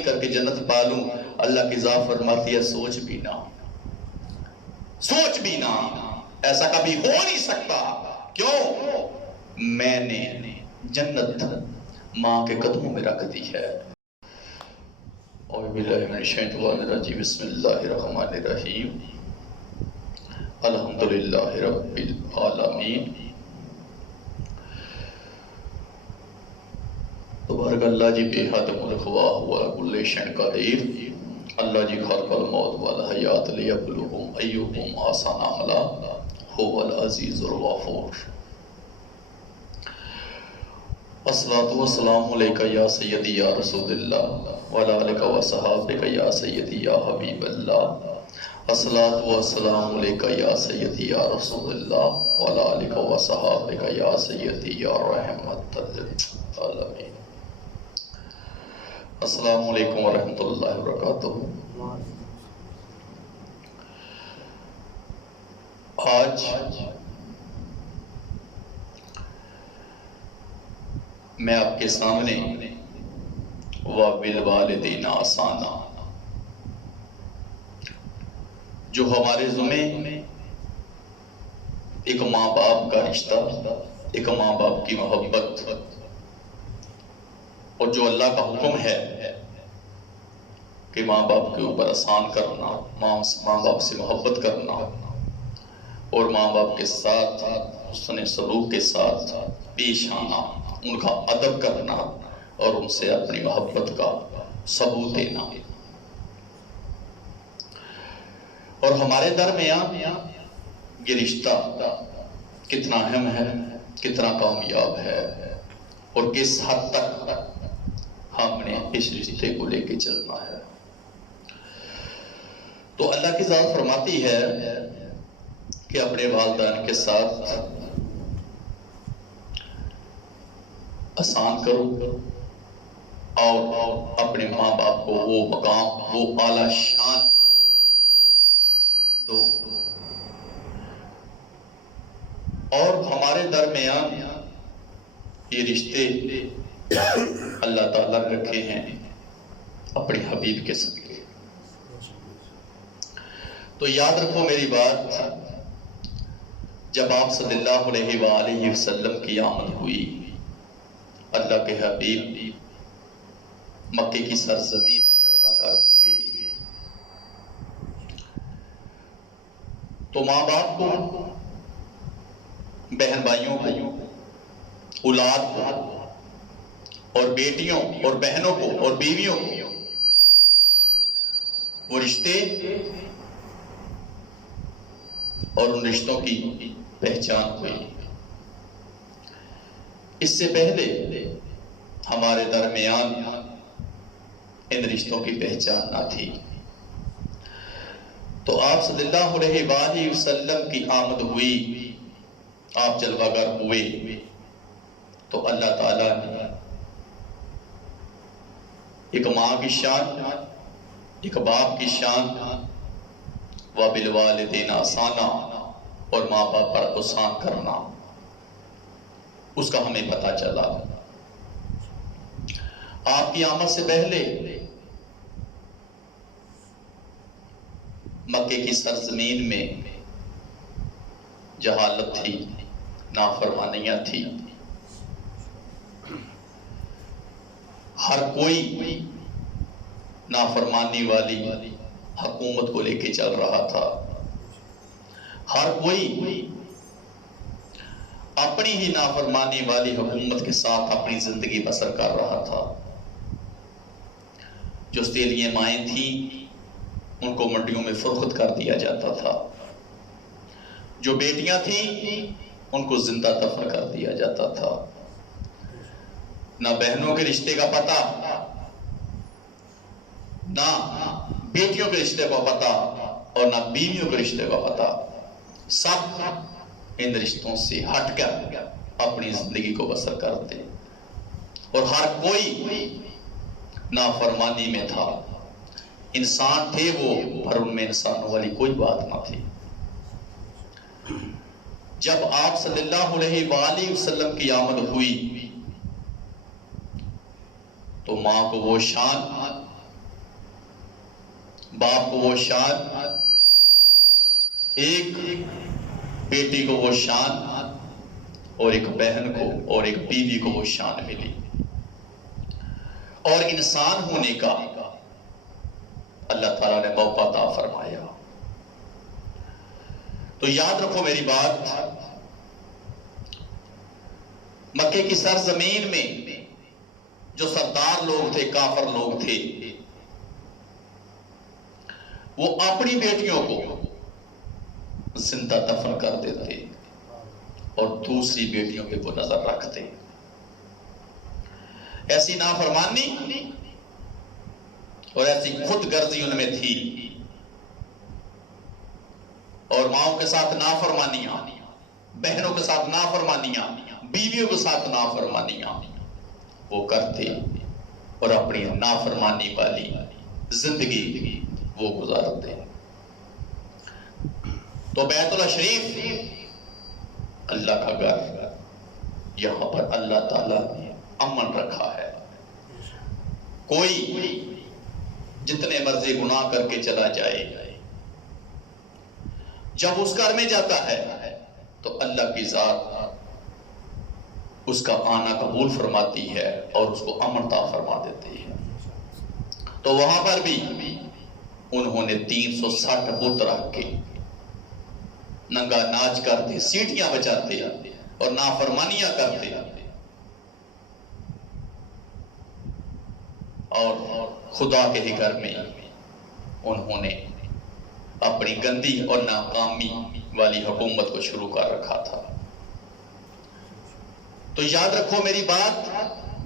کر کے جنت پالوں. اللہ کی ذات فرماتی ہے سوچ بھی نہ ایسا کبھی ہو نہیں سکتا. کیوں؟ میں نے جنت ماں کے قدموں میں رکھ دی ہے. اعوذ باللہ من الشیطان الرجیم. بسم اللہ الرحمن الرحیم. الحمدللہ رب العالمین. تبارک اللہ جی بے حد ملک واہ والا کل شیء قدیر. اللہ جی خلق الموت والحیات لیبلوکم ایکم احسن عملا هو العزیز الغفور. الصلاۃ والسلام علیک یا سیدی یا رسول اللہ وعلی آلک وصحابک یا سیدی یا حبیب اللہ. الصلاۃ والسلام علیک یا سیدی یا رسول اللہ وعلی آلک وصحابک یا سیدی یا رحمت للعالمین. السلام علیکم ورحمۃ اللہ وبرکاتہ. آج میں آپ کے سامنے وَبِالْوَالِدَيْنِ إِحْسَانًا جو ہمارے ذمہ ایک ماں باپ کا رشتہ، ایک ماں باپ کی محبت، اور جو اللہ کا حکم ہے کہ ماں باپ کے اوپر احسان کرنا، ماں باپ سے محبت کرنا، اور ماں باپ کے ساتھ حسن سلوک کے ساتھ پیش آنا، ان کا ادب کرنا اور ان سے اپنی محبت کا ثبوت دینا. اور ہمارے درمیان یہ رشتہ کتنا اہم ہے، کتنا کامیاب ہے، اور کس حد تک ہم نے اس رشتے کو لے کے چلنا ہے. تو اللہ کی ذات فرماتی ہے کہ اپنے والدین کے ساتھ احسان کرو اور اپنے ماں باپ کو وہ مقام، وہ اعلیٰ شان دو. اور ہمارے درمیان یہ رشتے اللہ تعالیٰ نے رکھے ہیں اپنے حبیب کے صدقے. تو یاد رکھو میری بات، جب آپ صلی اللہ علیہ وآلہ وسلم کی آمد ہوئی، اللہ کے حبیب مکے کی سرزمین میں جلوہ گر ہوئے، تو ماں باپ کو، بہن بھائیوں کو، اولاد کو، اور بیٹیوں اور بہنوں کو اور بیویوں کو وہ رشتے اور ان رشتوں کی پہچان ہوئی. اس سے پہلے ہمارے درمیان ان رشتوں کی پہچان نہ تھی. تو آپ صلی اللہ علیہ وآلہ وسلم کی آمد ہوئی، آپ جلوہ گر ہوئے، تو اللہ تعالیٰ نے ایک ماں کی شان، ایک باپ کی شان، وَبِالْوَالِدَيْنِ إِحْسَانًا اور ماں باپ پر احسان کرنا، اس کا ہمیں پتہ چلا. آپ کی آمد سے پہلے مکے کی سرزمین میں جہالت تھی، نافرمانیاں تھی. ہر کوئی نافرمانی والی حکومت کو لے کے چل رہا تھا. ہر کوئی اپنی ہی نافرمانی والی حکومت کے ساتھ اپنی زندگی بسر کر رہا تھا. جو تیلیاں مائیں تھیں ان کو منڈیوں میں فروخت کر دیا جاتا تھا. جو بیٹیاں تھیں ان کو زندہ دفن کر دیا جاتا تھا. نہ بہنوں کے رشتے کا پتہ، نہ بیٹیوں کے رشتے کا پتہ، اور نہ بیویوں کے رشتے کا پتہ. سب ان رشتوں سے ہٹ کر اپنی زندگی کو بسر کرتے، اور ہر کوئی نافرمانی میں تھا. انسان تھے وہ، پر ان میں انسانوں والی کوئی بات نہ تھی. جب آپ صلی اللہ علیہ وآلہ وسلم کی آمد ہوئی تو ماں کو وہ شان باپ کو وہ شان، ایک بیٹی کو وہ شان، اور ایک بہن کو اور ایک بیوی کو وہ شان ملی، اور انسان ہونے کا اللہ تعالیٰ نے موقع عطا فرمایا۔ تو یاد رکھو میری بات، مکے کی سرزمین میں جو سردار لوگ تھے، کافر لوگ تھے، وہ اپنی بیٹیوں کو زندہ دفن کر دیتے اور دوسری بیٹیوں پہ وہ نظر رکھتے۔ ایسی نافرمانی اور ایسی خود غرضی ان میں تھی، اور ماؤں کے ساتھ نافرمانیاں، بہنوں کے ساتھ نافرمانیاں، بیویوں کے ساتھ نافرمانیاں وہ کرتے، اور اپنی نافرمانی والی زندگی وہ گزارتے۔ تو بیت اللہ شریف اللہ کا گھر، یہاں پر اللہ تعالیٰ نے امن رکھا ہے۔ کوئی جتنے مرضی گناہ کر کے چلا جائے، جب اس گھر میں جاتا ہے تو اللہ کی ذات اس کا آنا قبول فرماتی ہے اور اس کو امن عطا فرما دیتی ہے۔ تو وہاں پر بھی انہوں نے 360 بت رکھ کے ننگا ناچ کرتے، سیٹیاں بجاتے اور نافرمانیاں کرتے، اور خدا کے ہی گھر میں انہوں نے اپنی گندی اور ناکامی والی حکومت کو شروع کر رکھا تھا۔ تو یاد رکھو میری بات،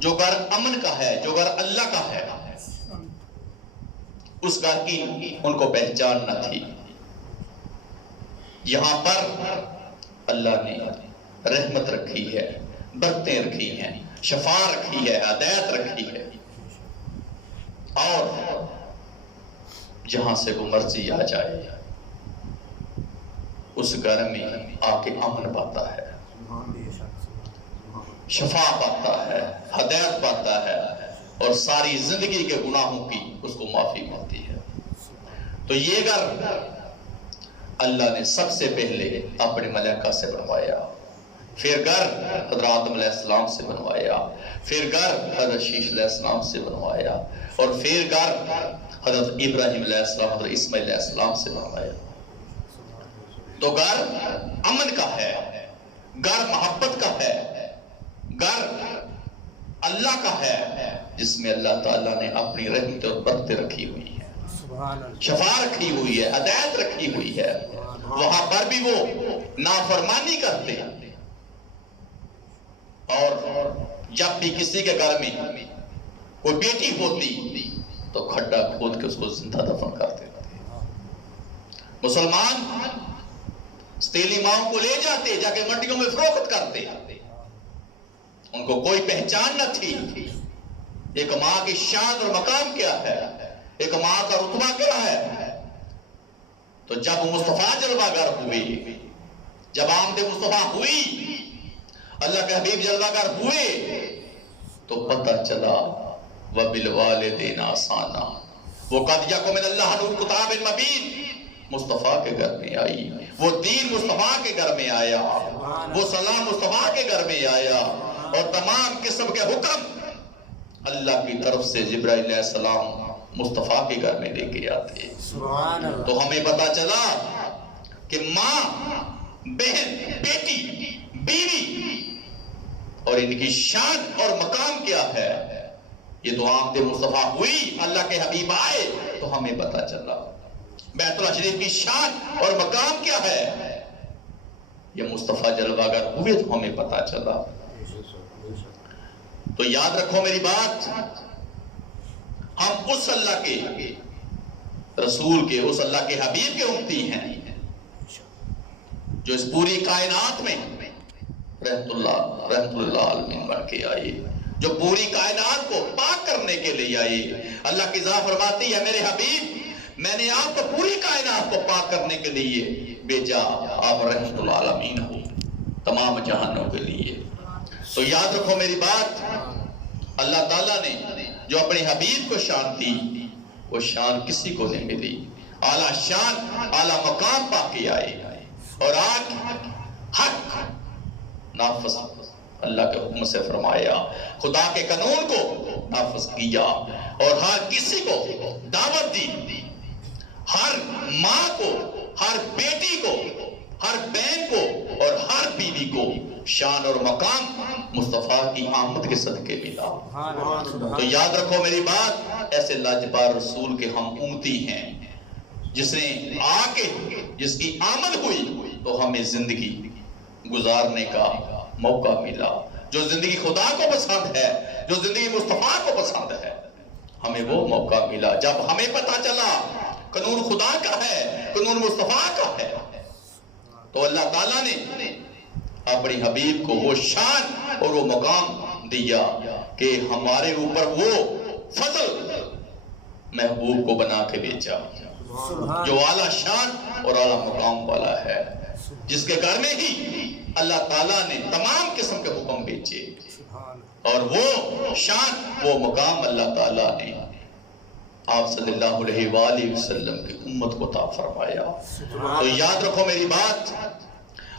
جو گھر امن کا ہے، جو گھر اللہ کا ہے، اس گھر کی ان کو پہچان نہ تھی۔ یہاں پر اللہ نے رحمت رکھی ہے، برکتیں رکھی ہیں، شفا رکھی ہے، ہدایت رکھی ہے، اور جہاں سے وہ مرضی آ جائے اس گھر میں آ کے امن پاتا ہے، شفا پاتا ہے، ہدایت پاتا ہے، اور ساری زندگی کے گناہوں کی اس کو معافی ملتی ہے۔ تو یہ گھر اللہ نے سب سے پہلے اپنے ملائکہ سے بنوایا، پھر گھر حضرت آدم علیہ السلام سے بنوایا، پھر گھر حضرت شیش علیہ السلام سے بنوایا، اور پھر گھر حضرت ابراہیم علیہ السلام، حضرت اسماعیل علیہ السلام سے بنوایا۔ تو گھر امن کا ہے، گھر محبت کا ہے، گھر اللہ کا ہے، جس میں اللہ تعالیٰ نے اپنی رحمت اور برکتیں رکھی ہوئی ہے، شفا رکھی ہوئی ہے، ہدایت رکھی ہوئی ہے۔ وہاں پر بھی وہ نافرمانی کرتے، اور جب بھی کسی کے گھر میں کوئی بیٹی ہوتی تو کھڈا کھود کے اس کو زندہ دفن کر دیتے۔ مسلمان ستیلی ماؤں کو لے جاتے، جا کے منڈیوں میں فروخت کرتے، ان کو کوئی پہچان نہ تھی۔ ایک ماں کی شان اور مقام کیا ہے، ایک ماں کا رتبہ کیا ہے۔ تو جب مصطفیٰ جلوہ گر ہوئے، جب آمد مصطفیٰ ہوئی، اللہ کے حبیب جلوہ گر ہوئے، تو پتہ چلا وَبِالْوَالِدَيْنِ إِحْسَانًا، وَقَدْ جَاءَكُم مِّنَ اللَّهِ نُورٌ وَكِتَابٌ مُّبِينٌ، مصطفیٰ کے گھر میں آئی، وہ دین مصطفیٰ کے گھر میں آیا، وہ سلام مصطفیٰ کے گھر میں آیا، اور تمام قسم کے حکم اللہ کی طرف سے جبرائیل علیہ السلام مصطفیٰ کے گھر میں لے کے آتے۔ تو ہمیں پتا چلا کہ ماں، بہن، بیٹی، بیوی اور ان کی شان اور مقام کیا ہے، یہ تو آمد مصطفیٰ ہوئی، اللہ کے حبیب آئے تو ہمیں پتا چلا۔ بیت اللہ شریف کی شان اور مقام کیا ہے، یہ مصطفیٰ جلوہ گر ہوئے تو ہمیں پتا چلا۔ تو یاد رکھو میری بات، ہم اس اللہ کے رسول کے، اس اللہ کے حبیب کے امتی ہیں جو اس پوری کائنات میں رحمت اللہ عالمین بن کے آئے، جو پوری کائنات کو پاک کرنے کے لیے آئے۔ اللہ کی ذات فرماتی ہے میرے حبیب، میں نے آپ کو پوری کائنات کو پاک کرنے کے لیے بھیجا، آپ رحمت اللہ عالمین ہو تمام جہانوں کے لیے۔ تو یاد رکھو میری بات، اللہ تعالیٰ نے جو اپنے حبیب کو شان دی، وہ شان کسی کو نہیں ملی. اعلیٰ شان اعلیٰ مقام پا کے آئے اور آج حق نافذ اللہ کے حکم سے فرمایا, خدا کے قانون کو نافذ کیا اور ہر کسی کو دعوت دی. ہر ماں کو, ہر بیٹی کو, ہر بہن کو اور ہر بیوی کو شان اور مقام مصطفیٰ کی آمد کے صدقے ملا. تو یاد رکھو میری بات, ایسے لاجبار رسول کے ہم امتی ہیں جس نے آ کے جس کی آمد ہوئی تو ہمیں زندگی گزارنے کا موقع ملا. جو زندگی خدا کو پسند ہے, جو زندگی مصطفیٰ کو پسند ہے, ہمیں وہ موقع ملا. جب ہمیں پتا چلا قانون خدا کا ہے, قانون مصطفیٰ کا ہے, تو اللہ تعالیٰ نے اپنی حبیب کو وہ شان اور وہ مقام دیا کہ ہمارے اوپر وہ فضل محبوب کو بنا کے بیچا جو اعلیٰ شان اور اعلیٰ مقام والا ہے, جس کے گھر میں ہی اللہ تعالیٰ نے تمام قسم کے حکم بیچے اور وہ شان وہ مقام اللہ تعالیٰ نے آپ صلی اللہ علیہ وآلہ وسلم کی امت کو عطا فرمایا. تو یاد رکھو میری بات,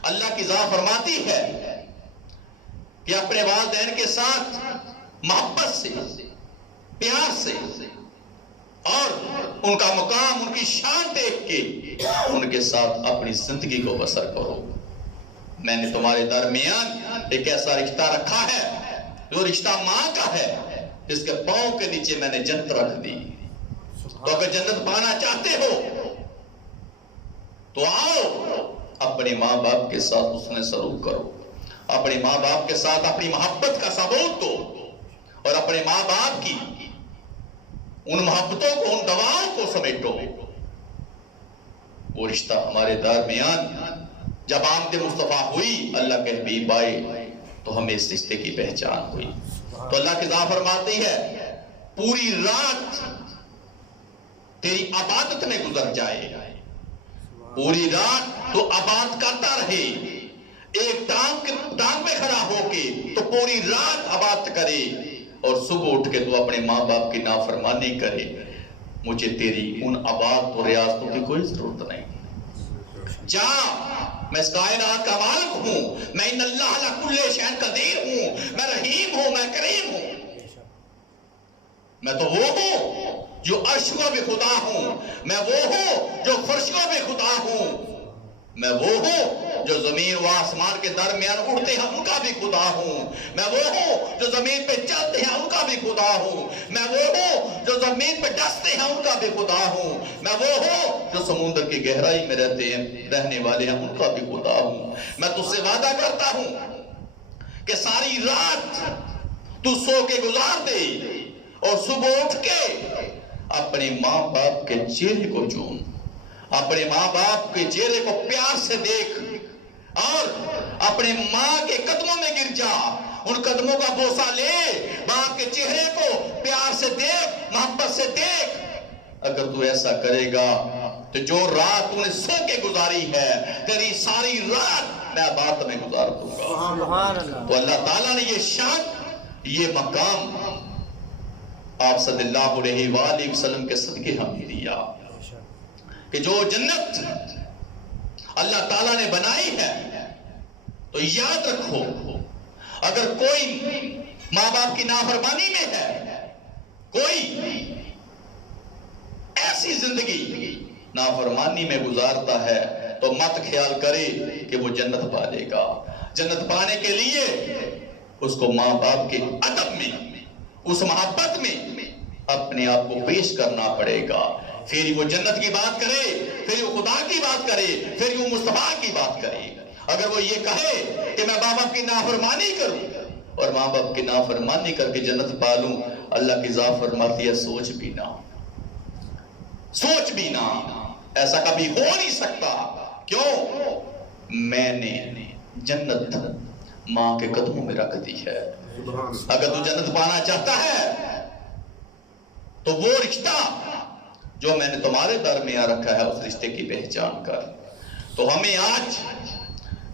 اللہ کی ذات فرماتی ہے کہ اپنے والدین کے ساتھ محبت سے, پیار سے اور ان کا مقام, ان کی شان دیکھ کے ان کے ساتھ اپنی زندگی کو بسر کرو. میں نے تمہارے درمیان ایک ایسا رشتہ رکھا ہے جو رشتہ ماں کا ہے, جس کے پاؤں کے نیچے میں نے جنت رکھ دی. تو اگر جنت پانا چاہتے ہو تو آؤ اپنے ماں باپ کے ساتھ حسن سلوک کرو, اپنے ماں باپ کے ساتھ اپنی محبت کا ثبوت دو اور اپنے ماں باپ کی ان محبتوں کو, ان دعاؤں کو سمیٹو. وہ رشتہ ہمارے درمیان جب آمد مصطفیٰ ہوئی, اللہ کے حبیب آئے, تو ہمیں اس رشتے کی پہچان ہوئی. تو اللہ کی ذات فرماتی ہے پوری رات تیری عبادت میں گزر جائے, پوری رات تو عبادت کرتا رہے, ایک ٹانگ میں کھڑا ہو کے تو پوری رات عبادت کرے اور صبح اٹھ کے تو اپنے ماں باپ کی نافرمانی کرے. مجھے تیری ان عبادت اور ریاضتوں کی کوئی ضرورت نہیں. جا, میں اس کائنات کا مالک ہوں, میں ان اللہ علی کل شیء قدیر ہوں, میں رحیم ہوں, میں کریم ہوں. میں تو وہ ہوں جو عرش کو بھی خدا ہوں, میں وہ ہوں جو فرش کو بھی خدا ہوں, میں وہ ہوں جو زمین و آسمان کے درمیان اڑتے ہیں ان کا بھی خدا ہوں, میں وہ ہوں جو زمین پہ چلتے ہیں ان کا بھی خدا ہوں, میں وہ ہوں جو زمین پہ ڈستے ہیں ان کا بھی خدا ہوں, میں وہ ہوں جو سمندر کی گہرائی میں رہنے والے ہیں ان کا بھی خدا ہوں. میں تجھ سے وعدہ کرتا ہوں کہ ساری رات تو سو کے گزار دے اور صبح اٹھ کے اپنے ماں باپ کے چہرے کو چوم, اپنے ماں باپ کے چہرے کو پیار سے دیکھ اور اپنے ماں کے قدموں میں گر جا, ان قدموں کا بوسہ لے, باپ کے چہرے کو پیار سے دیکھ, محبت سے دیکھ. اگر تو ایسا کرے گا تو جو رات تو نے سو کے گزاری ہے تیری ساری رات میں عبادت میں گزار دوں گا. تو اللہ تعالیٰ نے یہ شان, یہ مقام آپ صلی اللہ علیہ وآلہ وسلم کے صدقے ہمیں دیا کہ جو جنت اللہ تعالیٰ نے بنائی ہے, تو یاد رکھو اگر کوئی ماں باپ کی نافرمانی میں ہے, کوئی ایسی زندگی نافرمانی میں گزارتا ہے, تو مت خیال کرے کہ وہ جنت پا لے گا. جنت پانے کے لیے اس کو ماں باپ کے ادب میں, اس محبت میں اپنے آپ کو پیش کرنا پڑے گا. پھر وہ جنت کی بات کرے, پھر وہ خدا کی بات کرے, پھر وہ مصطفیٰ کی بات کرے. اگر وہ یہ کہے کہ میں ماں باپ کی نافرمانی کروں اور ماں باپ کی نافرمانی کر کے جنت پالوں, اللہ کی ذات فرماتی ہے سوچ بھی نہ, سوچ بھی نہ, ایسا کبھی ہو نہیں سکتا. کیوں؟ میں نے جنت ماں کے قدموں میں رکھ دی ہے. اگر تو جنت پانا چاہتا ہے تو وہ رشتہ جو میں نے تمہارے درمیان رکھا ہے اس رشتے کی پہچان کر. تو ہمیں آج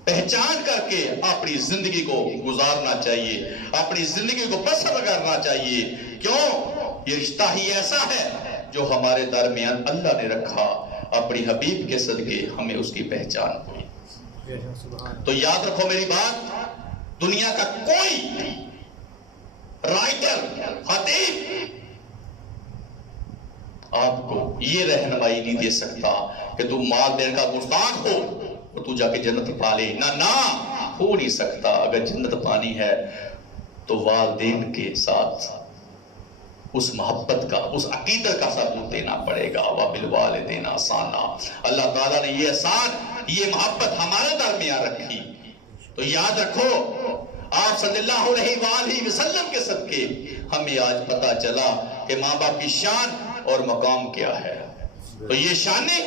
پہچان کر کے اپنی زندگی کو گزارنا چاہیے, اپنی زندگی کو بسر کرنا چاہیے. کیوں؟ یہ رشتہ ہی ایسا ہے جو ہمارے درمیان اللہ نے رکھا اپنی حبیب کے صدقے ہمیں اس کی پہچان ہوئی۔ تو یاد رکھو میری بات، دنیا کا کوئی رائٹر، خطیب آپ کو یہ رہنمائی نہیں دے سکتا کہ تم مال دینے کا گستاخ ہو اور تو جا کے جنت پالے، نہ ہو نہیں سکتا۔ اگر جنت پانی ہے تو والدین کے ساتھ اس محبت کا، اس عقیدت کا ثبوت دینا پڑے گا۔ وَبِالْوَالِدَيْنِ إِحْسَانًا، اللہ تعالیٰ نے یہ احسان، یہ محبت ہمارے درمیان رکھی۔ تو یاد رکھو آپ صلی اللہ علیہ وآلہ وسلم کے صدقے ہمیں آج پتا چلا کہ ماں باپ کی شان اور مقام کیا ہے۔ تو یہ شانیں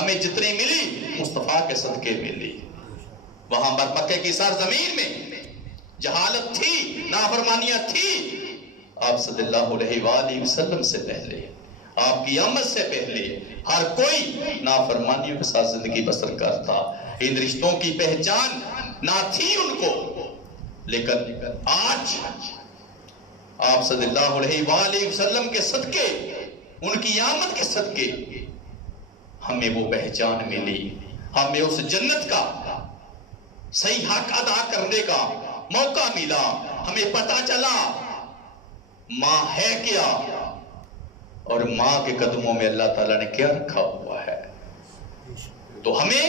ہمیں جتنی ملی مصطفیٰ کے صدقے ملی۔ وہاں مکہ کی سرزمین میں جہالت تھی، نافرمانیاں تھی، آپ صلی اللہ علیہ وآلہ وسلم سے پہلے، آپ کی آمد سے پہلے ہر کوئی نافرمانیوں کے ساتھ زندگی بسر کرتا۔ ان رشتوں کی پہچان نہ تھی ان کو، لیکن آج آپ صلی اللہ علیہ وآلہ وسلم کے صدقے، ان کی آمد کے صدقے ہمیں وہ پہچان ملی، ہمیں اس جنت کا صحیح حق ادا کرنے کا موقع ملا۔ ہمیں پتا چلا ماں ہے کیا اور ماں کے قدموں میں اللہ تعالیٰ نے کیا رکھا ہوا ہے۔ تو ہمیں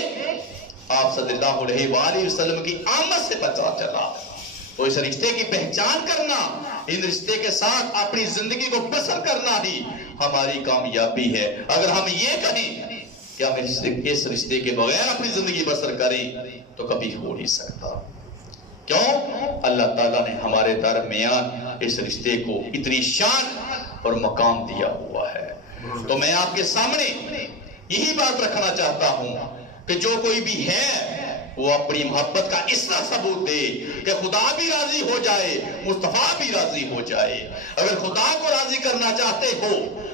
آپ صلی اللہ علیہ وآلہ وسلم کی آمد سے پتا چلا۔ تو اس رشتے کی پہچان کرنا، ان رشتے کے ساتھ اپنی زندگی کو بسر کرنا ہی ہماری کامیابی ہے۔ اگر ہم یہ کہیں کہ ہم اس رشتے کے بغیر اپنی زندگی بسر کریں تو کبھی ہو نہیں سکتا۔ کیوں؟ اللہ تعالیٰ نے ہمارے درمیان اس رشتے کو اتنی شان اور مقام دیا ہوا ہے۔ تو میں آپ کے سامنے یہی بات رکھنا چاہتا ہوں کہ جو کوئی بھی ہے وہ اپنی محبت کا اس طرح ثبوت دے کہ خدا بھی راضی ہو جائے، مصطفیٰ بھی راضی ہو جائے۔ اگر خدا کو راضی کرنا چاہتے ہو،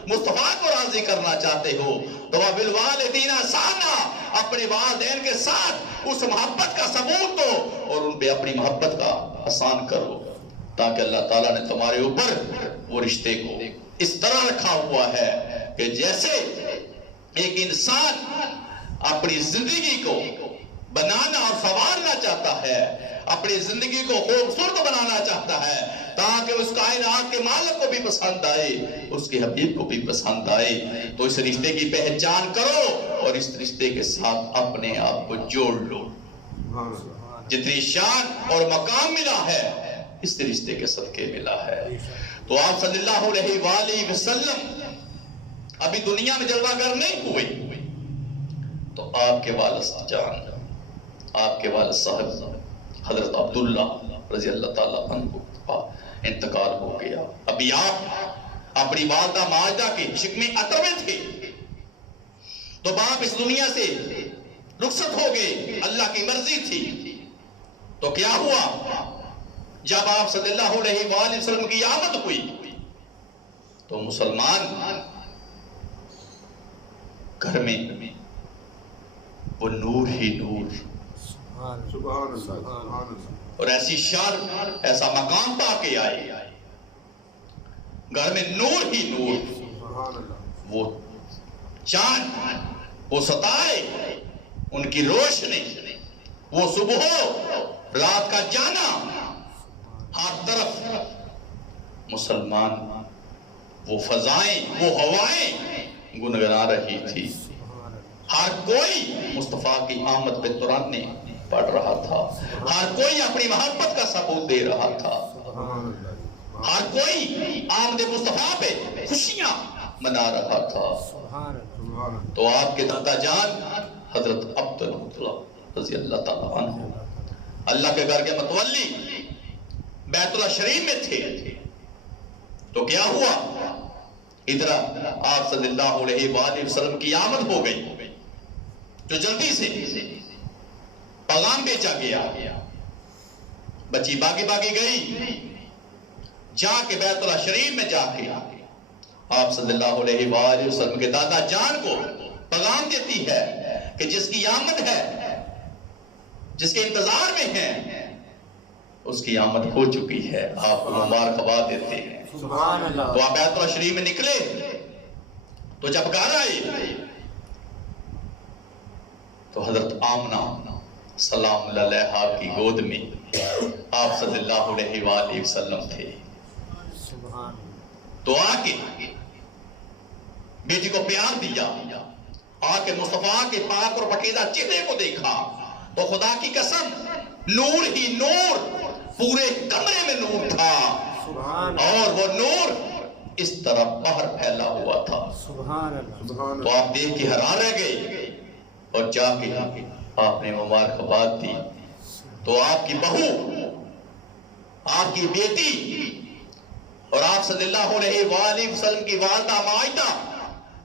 مصطفیٰ کو راضی کرنا چاہتے ہو تو وَبِالْوَالِدَيْنِ إِحْسَانًا، اپنے والدین کے ساتھ اس محبت کا ثبوت دو اور ان پہ اپنی محبت کا احسان کرو، تاکہ اللہ تعالیٰ نے تمہارے اوپر وہ رشتے کو اس طرح رکھا ہوا ہے کہ جیسے ایک انسان اپنی زندگی کو بنانا اور سنوارنا چاہتا ہے، اپنی زندگی کو خوبصورت بنانا چاہتا ہے تاکہ اس کائنات کے مالک کو بھی پسند آئے، اس کے حبیب کو بھی پسند آئے، تو اس رشتے کی پہچان کرو اور اس رشتے کے ساتھ اپنے آپ کو جوڑ لو۔ جتنی شان اور مقام ملا ہے اس رشتے کے صدقے ملا ہے۔ تو آپ صلی اللہ علیہ وآلہ وسلم ابھی دنیا میں جلوہ گر نہیں ہوئے تو آپ کے والد جان، آپ کے والد صاحب حضرت عبداللہ رضی اللہ تعالیٰ عنہ کا انتقال ہو گیا۔ ابھی آپ اپنی والدہ ماجدہ کے شکم عطر میں تھے تو باپ اس دنیا سے رخصت ہو گئے، اللہ کی مرضی تھی۔ تو کیا ہوا؟ جب آپ صلی اللہ علیہ وآلہ وسلم کی آمد ہوئی تو مسلمان گھر میں وہ نور ہی نور اور ایسی شان، ایسا مقام پا کے آئے، گھر میں نور ہی نور، وہ چاند، وہ ستارے، ان کی روشنی، وہ صبح رات کا جانا، ہر طرف مسلمان، وہ فضائیں، وہ ہوائیں گنگنا رہی تھی۔ ہر کوئی مصطفیٰ کی آمد پہ ترانے پڑھ رہا تھا، ہر کوئی اپنی محبت کا ثبوت دے رہا تھا، ہر کوئی آمد مصطفیٰ پہ خوشیاں منا رہا تھا۔ تو آپ کے دادا جان حضرت عبداللہ رضی اللہ تعالیٰ عنہ اللہ کے گھر کے متولی بیت اللہ شریف میں تھے۔ تو کیا ہوا؟ ادھر آپ صلی اللہ علیہ وآلہ وسلم کی آمد ہو گئی جو جلدی سے پیغام بیچا گیا، بچی باغی گئی، جا کے بیت اللہ شریف میں جا کے آپ صلی اللہ علیہ وآلہ وسلم کے دادا جان کو پیغام دیتی ہے کہ جس کی آمد ہے، جس کے انتظار میں ہے، اس کی آمد ہو چکی ہے، آپ کو مبارکباد دیتے ہیں۔ تو آپ بیت اللہ شریف میں نکلے تو جب گھر آئے تو حضرت آمنہ سلام اللہ علیہا کی گود میں آپ صلی اللہ علیہ وآلہ وسلم تھے. تو آ کے بیٹی کو پیار دیا, آ کے مصطفیٰ کے پاک اور پاکیزہ چہرے کو دیکھا تو خدا کی قسم نور ہی نور, پورے کمرے میں نور تھا, اور وہ نور اس طرح باہر پھیلا ہوا تھا. تو آپ دیکھ کے حیران رہ گئے اور جا کے آپ نے مبارکباد دی. تو آپ کی بہو, آپ کی بیٹی اور آپ صلی اللہ علیہ وآلہ وسلم کی والدہ مائدہ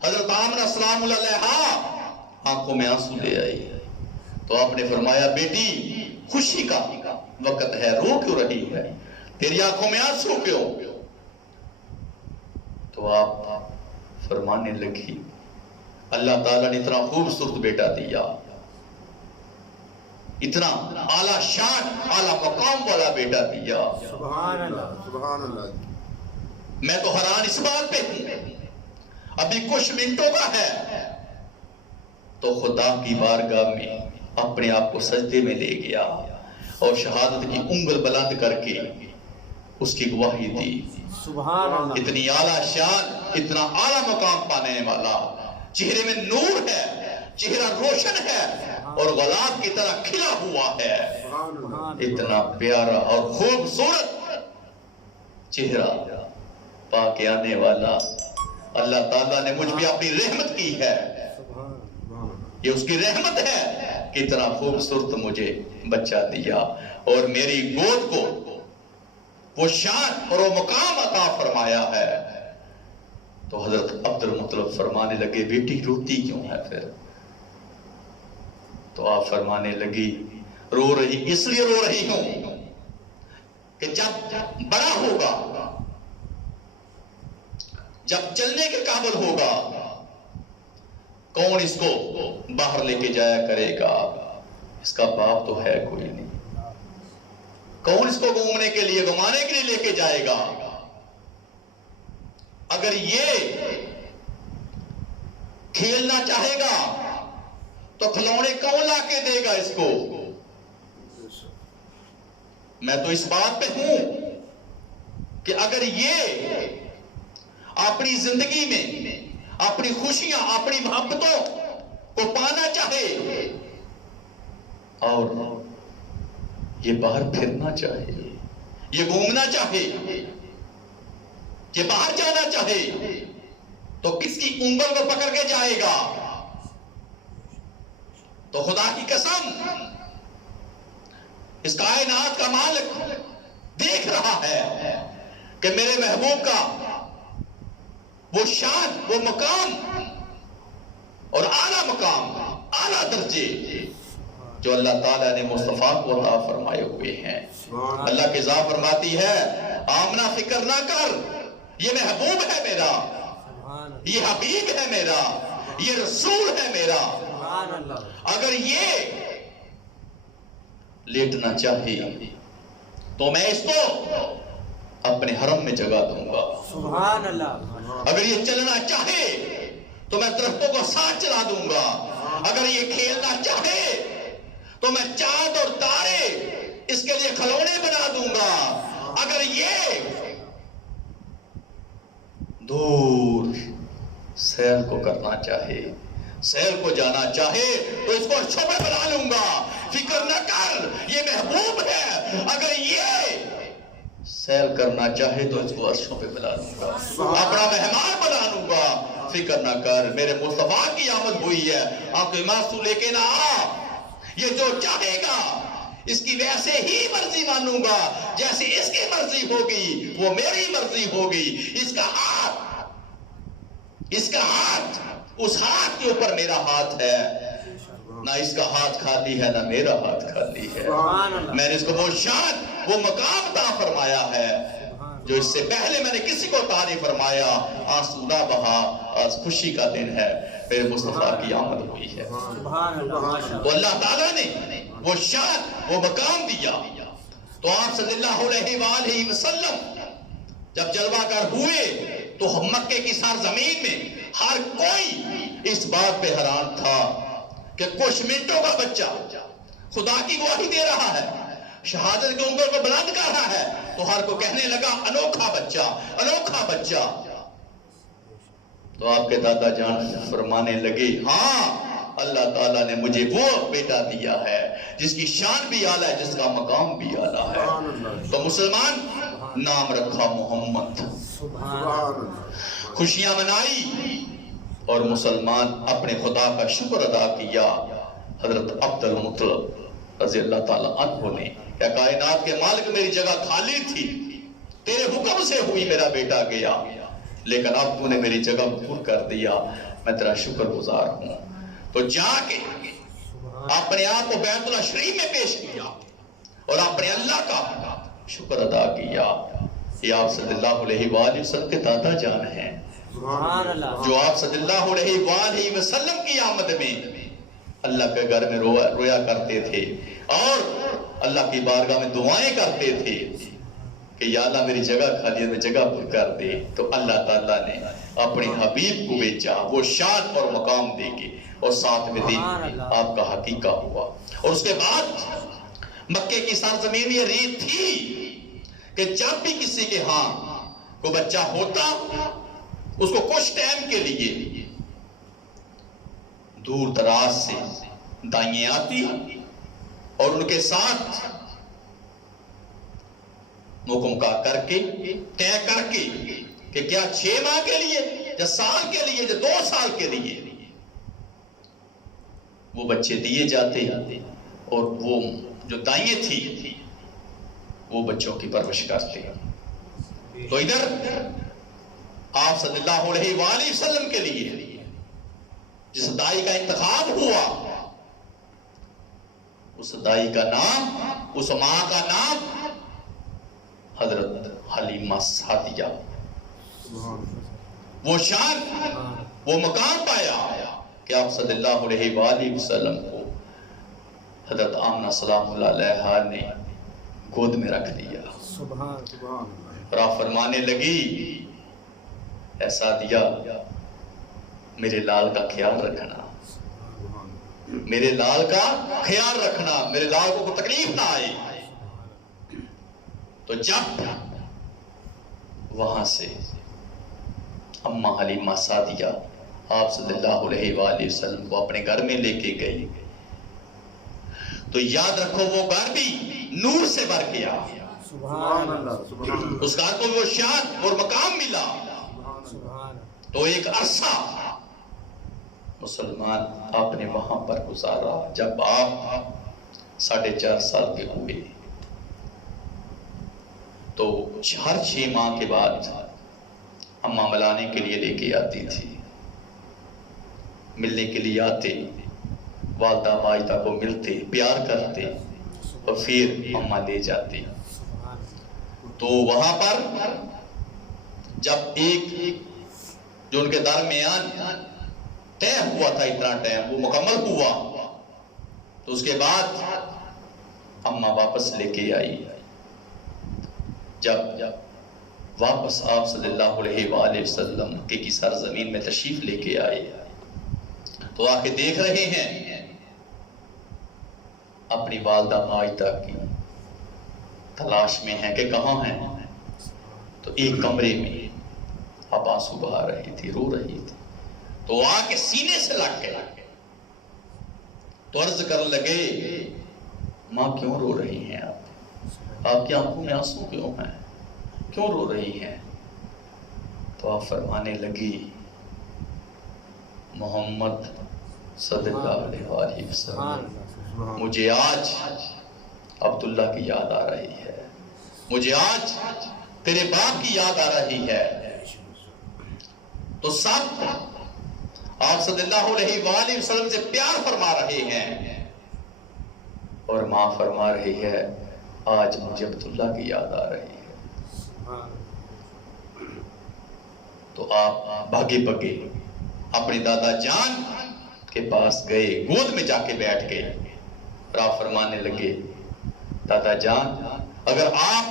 حضرت آمنہ سلام اللہ علیہا آنکھوں میں آنسو لے آئی. تو آپ نے فرمایا بیٹی خوشی کا وقت ہے, رو کیوں رہی ہے, تیری آنکھوں میں آنسو کیوں؟ تو آپ فرمانے لگی اللہ تعالیٰ نے اتنا خوبصورت بیٹا دیا, اتنا اعلیٰ شان اعلیٰ مقام والا بیٹا دیا. سبحان اللہ, سبحان اللہ. میں تو حیران اس بات پہ ہوں, ابھی کچھ منٹوں کا ہے تو خدا کی بارگاہ میں اپنے آپ کو سجدے میں لے گیا اور شہادت کی انگل بلند کر کے اس کی گواہی دی. سبحان اللہ. اتنی اعلیٰ شان, اتنا اعلیٰ مقام پانے والا, چہرے میں نور ہے, چہرہ روشن ہے اور گلاب کی طرح کھلا ہوا ہے. اتنا پیارا اور خوبصورت چہرہ پا کے آنے والا اللہ تعالیٰ نے مجھ بھی اپنی رحمت کی ہے. یہ اس کی رحمت ہے کہ اتنا خوبصورت مجھے بچہ دیا اور میری گود کو وہ شان اور وہ مقام عطا فرمایا ہے. تو حضرت عبد المطلب فرمانے لگے بیٹی روتی کیوں ہے پھر؟ تو آپ فرمانے لگی رو رہی اس لیے رو رہی ہوں کہ جب بڑا ہوگا, جب چلنے کے قابل ہوگا, کون اس کو باہر لے کے جایا کرے گا؟ اس کا باپ تو ہے کوئی نہیں. کون اس کو گھومنے کے لیے, گھمانے کے لیے لے کے جائے گا؟ اگر یہ کھیلنا چاہے گا تو کھلونے کون لا کے دے گا اس کو؟ میں تو اس بات پہ ہوں کہ اگر یہ اپنی زندگی میں اپنی خوشیاں, اپنی محبتوں کو پانا چاہے اور یہ باہر پھرنا چاہے, یہ گھومنا چاہے, یہ باہر جانا چاہے تو کس کی انگل کو پکڑ کے جائے گا؟ تو خدا کی قسم اس کائنات کا مالک دیکھ رہا ہے کہ میرے محبوب کا وہ شان, وہ مقام اور اعلیٰ مقام, اعلیٰ درجے جو اللہ تعالیٰ نے مصطفیٰ کو عطا فرمائے ہوئے ہیں. اللہ کی ذات فرماتی ہے آمنہ فکر نہ کر, یہ محبوب ہے میرا, یہ حبیب ہے میرا, یہ رسول ہے میرا. اگر یہ لیٹنا چاہے تو میں اس کو اپنے حرم میں جگہ دوں گا. سبحان اللہ. اگر یہ چلنا چاہے تو میں درختوں کو ساتھ چلا دوں گا. اگر یہ کھیلنا چاہے تو میں چاند اور تارے اس کے لیے کھلونے بنا دوں گا. اگر یہ دور سیر کو کرنا چاہے, سیر کو جانا چاہے تو اس کو عرشوں پہ بنا لوں گا. فکر نہ کر, یہ محبوب ہے. اگر یہ سیر کرنا چاہے تو اس کو عرشوں پہ بنا لوں گا, اپنا مہمان بنا لوں گا. فکر نہ کر, میرے مصطفیٰ کی آمد ہوئی ہے, آنکھیں معصوم لے کے نہ آ. یہ جو چاہے گا اس کی ویسے ہی مرضی مانوں گا جیسے اس کی مرضی ہوگی وہ میری مرضی ہوگی. اس کا ہاتھ اس ہاتھ کے اوپر میرا ہاتھ ہے, نہ اس کا ہاتھ خالی ہے نہ میرا ہاتھ خالی ہے. میں نے اس کو وہ شان, وہ مقام عطا فرمایا ہے جو اس سے پہلے میں نے کسی کو عطا نہیں فرمایا. آنسو نہ بہا, آج خوشی کا دن ہے, میرے مصطفیٰ کی آمد ہوئی ہے. تو اللہ تعالیٰ نے وہ شان, وہ مقام دیا. تو آپ صلی اللہ علیہ وآلہ وسلم جب جلوہ گر ہوئے تو مکے کی سرزمین میں ہر کوئی بات پہ حیران تھا کہ کچھ منٹوں کا بچہ خدا کی گواہی دے رہا ہے، شہادت کے عنبر کو بلند کر رہا ہے، تو ہر کو کہنے لگا انوکھا بچہ، انوکھا بچہ۔ تو آپ کے دادا جان فرمانے لگے ہاں اللہ تعالیٰ نے مجھے وہ بیٹا دیا ہے جس کی شان بھی اعلیٰ ہے، جس کا مقام بھی اعلیٰ ہے۔ تو مسلمان نام رکھا محمد، خوشیاں منائی، اور مسلمان اپنے خدا کا شکر ادا کیا۔ حضرت عبد المطلب رضی اللہ تعالیٰ عنہ نے، یا کائنات کے مالک میری جگہ خالی تھی، تیرے حکم سے ہوئی، میرا بیٹا گیا، لیکن اب تو نے میری جگہ پر کر دیا، میں تیرا شکر گزار ہوں۔ تو جا کے اپنے آپ کو بیت اللہ شریف میں پیش کیا اور اپنے اللہ کا شکر ادا کیا۔ یہ آپ صلی اللہ علیہ وآلہ وسلم کے دادا جان ہیں، جو آپ صلی اللہ علیہ وآلہ وسلم کی آمد میں اللہ کے گھر میں رویا کرتے تھے اور اللہ کی بارگاہ میں دعائیں کرتے تھے کہ یا اللہ میری جگہ خالی ہے، میں جگہ پر کر دے۔ تو اللہ تعالیٰ نے اپنے حبیب کو بھیجا، وہ شان اور مقام دے کے، اور 7ویں دن آپ کا حقیقہ ہوا۔ اور اس کے بعد مکے کی سرزمین یہ ریت تھی کہ جب بھی کسی کے ہاں کوئی بچہ ہوتا، اس کو کچھ ٹائم کے لیے دور دراز سے دائیں آتی اور ان کے ساتھ مکمکا کر کے، طے کر کے کہ کیا 6 ماہ کے لیے یا سال کے لیے یا 2 سال کے لیے وہ بچے دیے جاتے، اور وہ جو دائیں تھی وہ بچوں کی پرورش کرتے۔ تو ادھر آپ صلی اللہ علیہ وآلہ وسلم کے لیے جس دائی کا انتخاب ہوا، اس دائی کا نام، اس ماں کا نام حضرت حلیمہ سعدیہ۔ وہ شان، وہ مقام پایا کہ آپ صلی اللہ علیہ وآلہ وسلم کو حضرت آمنہ سلام اللہ علیہا نے گود میں رکھ دیا، اور آپ فرمانے لگی اے سعدیہ میرے لال کا خیال رکھنا، میرے لال کا خیال رکھنا، میرے لال کو کوئی تکلیف نہ آئے۔ تو جب وہاں سے اماں حلیمہ سعدیہ آپ صلی اللہ علیہ وآلہ وسلم کو اپنے گھر میں لے کے گئی، تو یاد رکھو وہ گھر بھی نور سے بھر گیا، اس گھر کو وہ شان اور مقام ملا۔ تو ایک عرصہ مسلمان آپ نے وہاں پر گزارا۔ جب آپ 4.5 سال کے ہوئے تو ہر 6 ماہ کے بعد اماں ملانے کے لیے لے کے آتی تھی، ملنے کے لیے آتے، والدہ ماجدہ کو ملتے، پیار کرتے، اور پھر اماں لے جاتی۔ تو وہاں پر جب ایک جو ان کے درمیان طے ہوا تھا، اتنا ٹائم وہ مکمل ہوا، تو اس کے بعد اماں واپس لے کے آئی۔ جب واپس آپ صلی اللہ علیہ وآلہ وسلم کی سرزمین میں تشریف لے کے آئے، تو آ کے دیکھ رہے ہیں اپنی والدہ ماجدہ کی تلاش میں ہیں کہ کہاں ہیں۔ تو ایک کمرے میں آپ آنسو بہا رہی تھی، رو رہی تھی، تو آ کے سینے سے لگ کے تو عرض کرنے لگے ماں کیوں رو رہی ہیں آپ کی آنکھوں میں آنسو کیوں ہیں، کیوں رو رہی ہیں؟ تو آپ فرمانے لگی محمد صلی اللہ علیہ وآلہ وسلم، مجھے آج عبداللہ کی یاد آ رہی ہے، مجھے آج تیرے باپ کی یاد آ رہی ہے۔ تو سب آپ صلی اللہ علیہ وآلہ وسلم سے پیار فرما رہے ہیں، اور ماں فرما رہی ہے آج مجھے عبداللہ کی یاد آ رہی ہے۔ تو آپ بھاگے بھاگے اپنے دادا جان کے پاس گئے، گود میں جا کے بیٹھ گئے، اور آپ فرمانے لگے دادا جان اگر آپ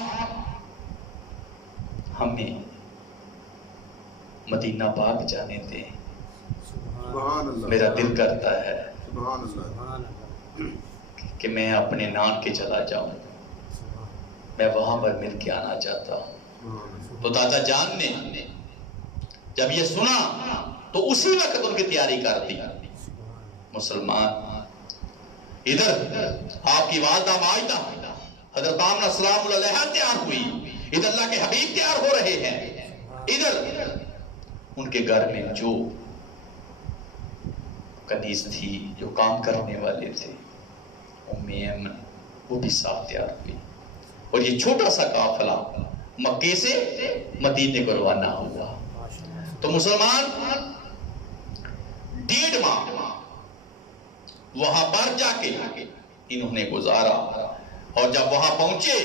ہمیں مدینہ پاک جانے دیں میرا دل کرتا ہے سبحان اللہ کہ میں اپنے نانکے چلا جاؤں، میں وہاں پر مل کے آنا چاہتا ہوں۔ تو چاچا جان نے جب یہ سنا تو اسی وقت ان کی تیاری کر دی۔ مسلمان ادھر آپ کی والدہ مائدہ حضرت آمنہ سلام علیہا تیار ہوئی، ادھر اللہ کے حبیب تیار ہو رہے ہیں، ادھر ان کے گھر میں جو کنیز تھی، جو کام کرنے والے تھے، ام ایمن وہ بھی ساتھ تیار ہوئی، اور یہ چھوٹا سا قافلہ مکے سے مدینے کو روانہ ہوا۔ تو مسلمان 1.5 ماہ وہاں پر جا کے انہوں نے گزارا، اور جب وہاں پہنچے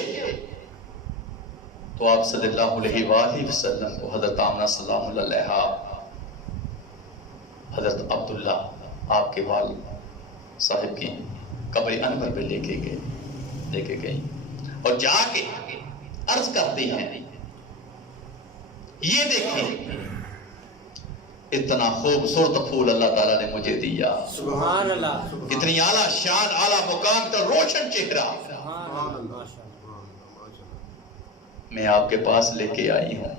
تو آپ صلی اللہ علیہ وآلہ وسلم کو حضرت آمنہ سلام علیہا حضرت عبداللہ آپ کے والد صاحب کی قبر انور پہ لے کے گئی اور جا کے عرض کرتے ہیں، یہ دیکھیں اتنا خوبصورت پھول اللہ تعالیٰ نے مجھے دیا، سبحان اللہ اتنی اعلیٰ شان، اعلیٰ مقام کا روشن چہرہ میں آپ کے پاس لے کے آئی ہوں۔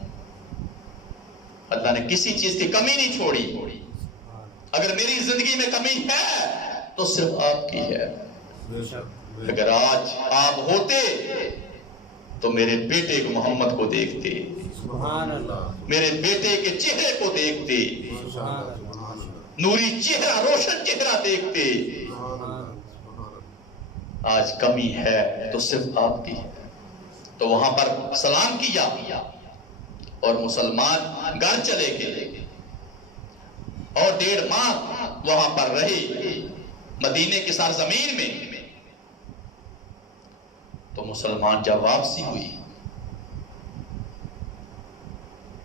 اللہ نے کسی چیز کی کمی نہیں چھوڑی، اگر میری زندگی میں کمی ہے تو صرف آپ کی ہے۔ اگر آج آپ ہوتے تو میرے بیٹے کو محمد کو دیکھتے، سبحان اللہ میرے بیٹے کے چہرے کو دیکھتے، نوری چہرہ، روشن چہرہ دیکھتے۔ آج کمی ہے تو صرف آپ کی ہے۔ تو وہاں پر سلام کیا اور مسلمان گھر چلے گئے، اور 1.5 ماہ وہاں پر رہے مدینے کی سرزمین میں۔ تو مسلمان جب واپسی ہوئی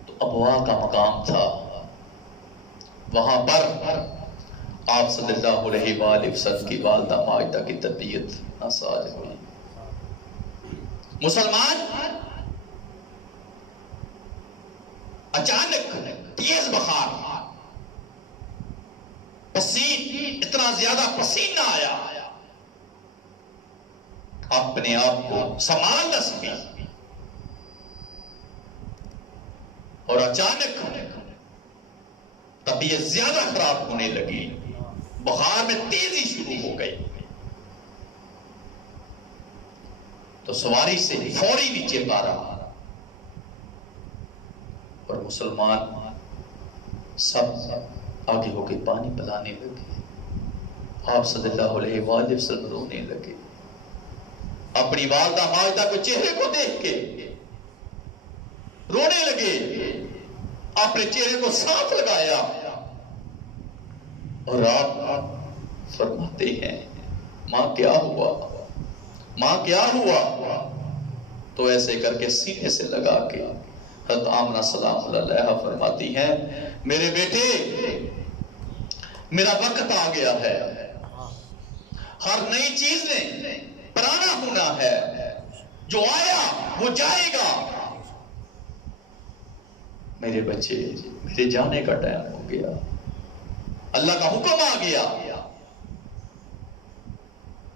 تو ابوا کا مقام تھا، وہاں پر آپ صلی اللہ علیہ وآلہ وسلم کی والدہ مائدہ کی طبیعت ناساز ہوئی۔ مسلمان اچانک تیز بخار، اتنا زیادہ پسینہ آیا، اپنے آپ کو سنبھال نہ سکی، اور اچانک طبیعت زیادہ خراب ہونے لگی، بخار میں تیزی شروع ہو گئی۔ تو سواری سے فوری نیچے اتارا، اور مسلمان سب آگے ہو کے پانی پلانے لگے، آپ صلی اللہ علیہ وآلہ وسلم رونے لگے، اپنی والدہ مائدہ کو چہرے کو دیکھ کے رونے لگے، اپنے چہرے کو ساتھ لگایا، اور آپ فرماتے ہیں ماں کیا ہوا، ماں کیا ہوا؟ تو ایسے کر کے سینے سے لگا کے حضرت آمنہ سلام علیہا فرماتی ہیں، میرے بیٹے میرا وقت آ گیا ہے، ہر نئی چیز نے پرانا ہونا ہے، جو آیا وہ جائے گا، میرے بچے میرے جانے کا ٹائم ہو گیا، اللہ کا حکم آ گیا،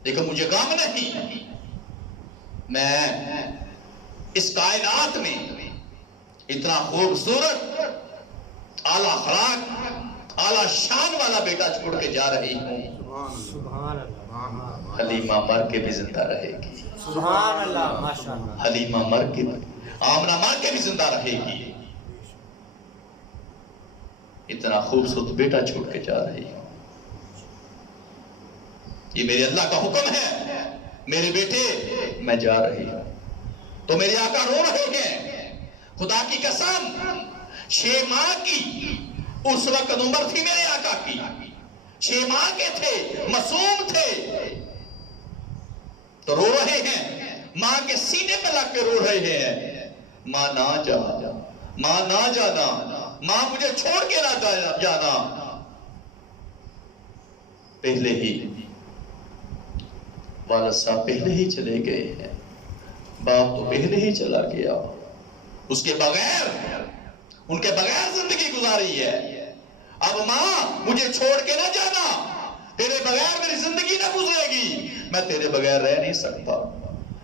لیکن مجھے غم نہیں، میں اس کائنات میں اتنا خوبصورت اعلیٰ اخلاق اعلیٰ شان والا بیٹا چھوڑ کے جا رہی ہوں۔ سبحان اللہ حلیمہ مر کے بھی زندہ رہے گی، سبحان اللہ ماشاءاللہ حلیمہ مر کے بھی، آمنہ مر کے بھی زندہ رہے گی، اتنا خوبصورت بیٹا چھوڑ کے جا رہی ہوں، یہ میرے اللہ کا حکم ہے، میرے بیٹے میں جا رہی ہوں۔ تو میرے آقا رو رہے ہیں، خدا کی قسم 6 ماہ کی اس وقت عمر تھی میرے آقا کی، 6 ماہ کے تھے، معصوم تھے، تو رو رہے ہیں، ماں کے سینے پہ لگ کے رو رہے ہیں، ماں نہ جانا، ماں نہ جانا، ماں مجھے چھوڑ کے نہ جانا۔ پہلے ہی والد صاحب پہلے ہی چلے گئے ہیں، باپ تو پہلے ہی چلا گیا، اس کے بغیر ان کے بغیر زندگی گزاری ہے، اب ماں مجھے چھوڑ کے نہ جانا، تیرے بغیر میری زندگی نہ گزرے گی، میں تیرے بغیر رہ نہیں سکتا۔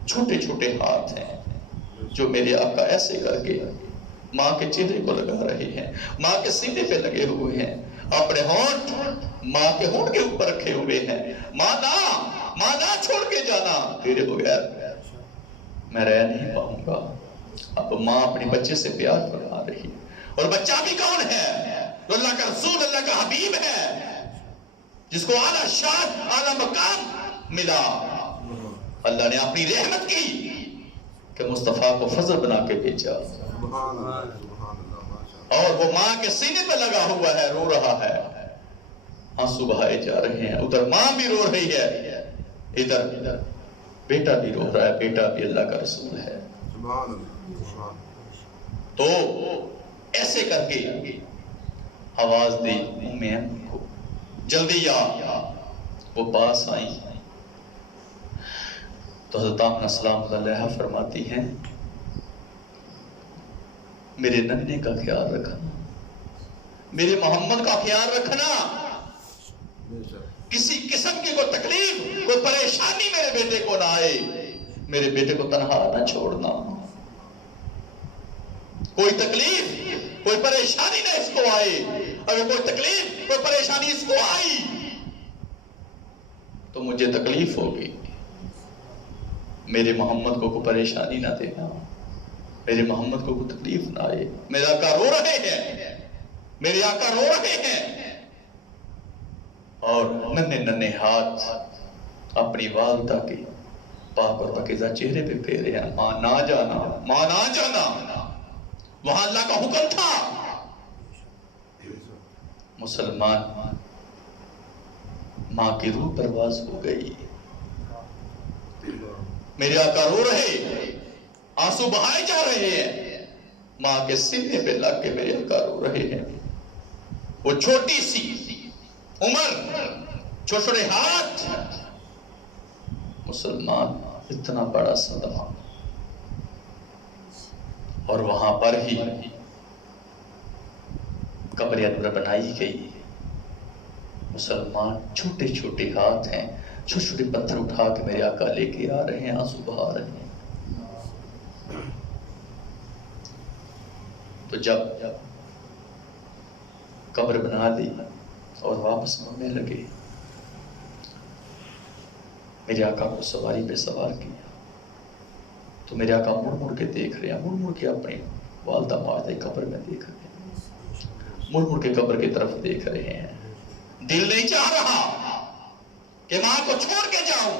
چھوٹے چھوٹے ہاتھ ہیں جو میرے آقا ایسے کر کے ماں کے چہرے کو لگا رہے ہیں، ماں کے سینے پہ لگے ہوئے ہیں، اپنے ہونٹ ماں کے ہونٹ کے اوپر رکھے ہوئے ہیں۔ ماں نہ چھوڑ کے جانا، تیرے بغیر میں رہ نہیں پاؤں گا۔ اب ماں اپنے بچے سے پیار فرما رہی ہے، اور بچہ بھی کون ہے؟ اللہ کا رسول، اللہ کا حبیب ہے، جس کو اعلیٰ شان اعلیٰ مقام ملا۔ اللہ نے اپنی رحمت کی کہ مصطفیٰ کو فضل بنا کے بھیجا، اور وہ ماں کے سینے پہ لگا ہوا ہے، رو رہا ہے، آنسو بہائے جا رہے ہیں۔ ادھر ماں بھی رو رہی ہے، ادھر بیٹا بھی رو رہا ہے، بیٹا بھی اللہ کا رسول ہے۔ تو ایسے کر کے آواز دی ام ایمن کو، جلدی آ۔ وہ پاس آئیں تو حضرت آمنہ سلام علیہا فرماتی ہیں، میرے ننھے کا خیال رکھنا، میرے محمد کا خیال رکھنا، کسی قسم کی کوئی تکلیف کوئی پریشانی میرے بیٹے کو نہ آئے، میرے بیٹے کو تنہا نہ چھوڑنا، کوئی تکلیف کوئی پریشانی نہ اس کو آئے۔ اگر کوئی تکلیف کوئی پریشانی اس کو آئی تو مجھے تکلیف ہوگی، میرے محمد کو کوئی پریشانی نہ دینا، میرے محمد کو کوئی تکلیف نہ آئے۔ میرے آقا رو رہے ہیں، میرے آقا رو رہے ہیں، اور ننھے ہاتھ اپنی والدہ کے پاک اور پاکیزہ چہرے پہ پھیرے ہیں۔ ماں نہ جانا، ماں نہ جانا، وہاں اللہ کا حکم تھا۔ مسلمان ماں کی روح پرواز ہو گئی، میرے آقا رو رہے، آنسو بہائے جا رہے ہیں، ماں کے سینے پہ لگ کے میرے آقا رو رہے ہیں۔ وہ چھوٹی سی عمر، چھوٹے ہاتھ، مسلمان اتنا بڑا صدمہ، اور وہاں پر ہی قبر انور بنائی گئی۔ مسلمان چھوٹے چھوٹے ہاتھ ہیں، چھوٹے چھوٹے پتھر اٹھا کے میرے آقا لے کے آ رہے ہیں، آنسو بہا رہے ہیں۔ تو جب قبر بنا لی اور واپس مڑنے لگے، میرے آقا کو سواری پہ سوار کیا، تو میرے آقا مڑ مڑ کے دیکھ رہے ہیں، مڑ مڑ کے اپنی والدہ ماجدہ قبر میں دیکھ رہے ہیں، مڑ مڑ کے قبر کی طرف دیکھ رہے ہیں۔ دل نہیں چاہ رہا کہ ماں کو چھوڑ کے جاؤں،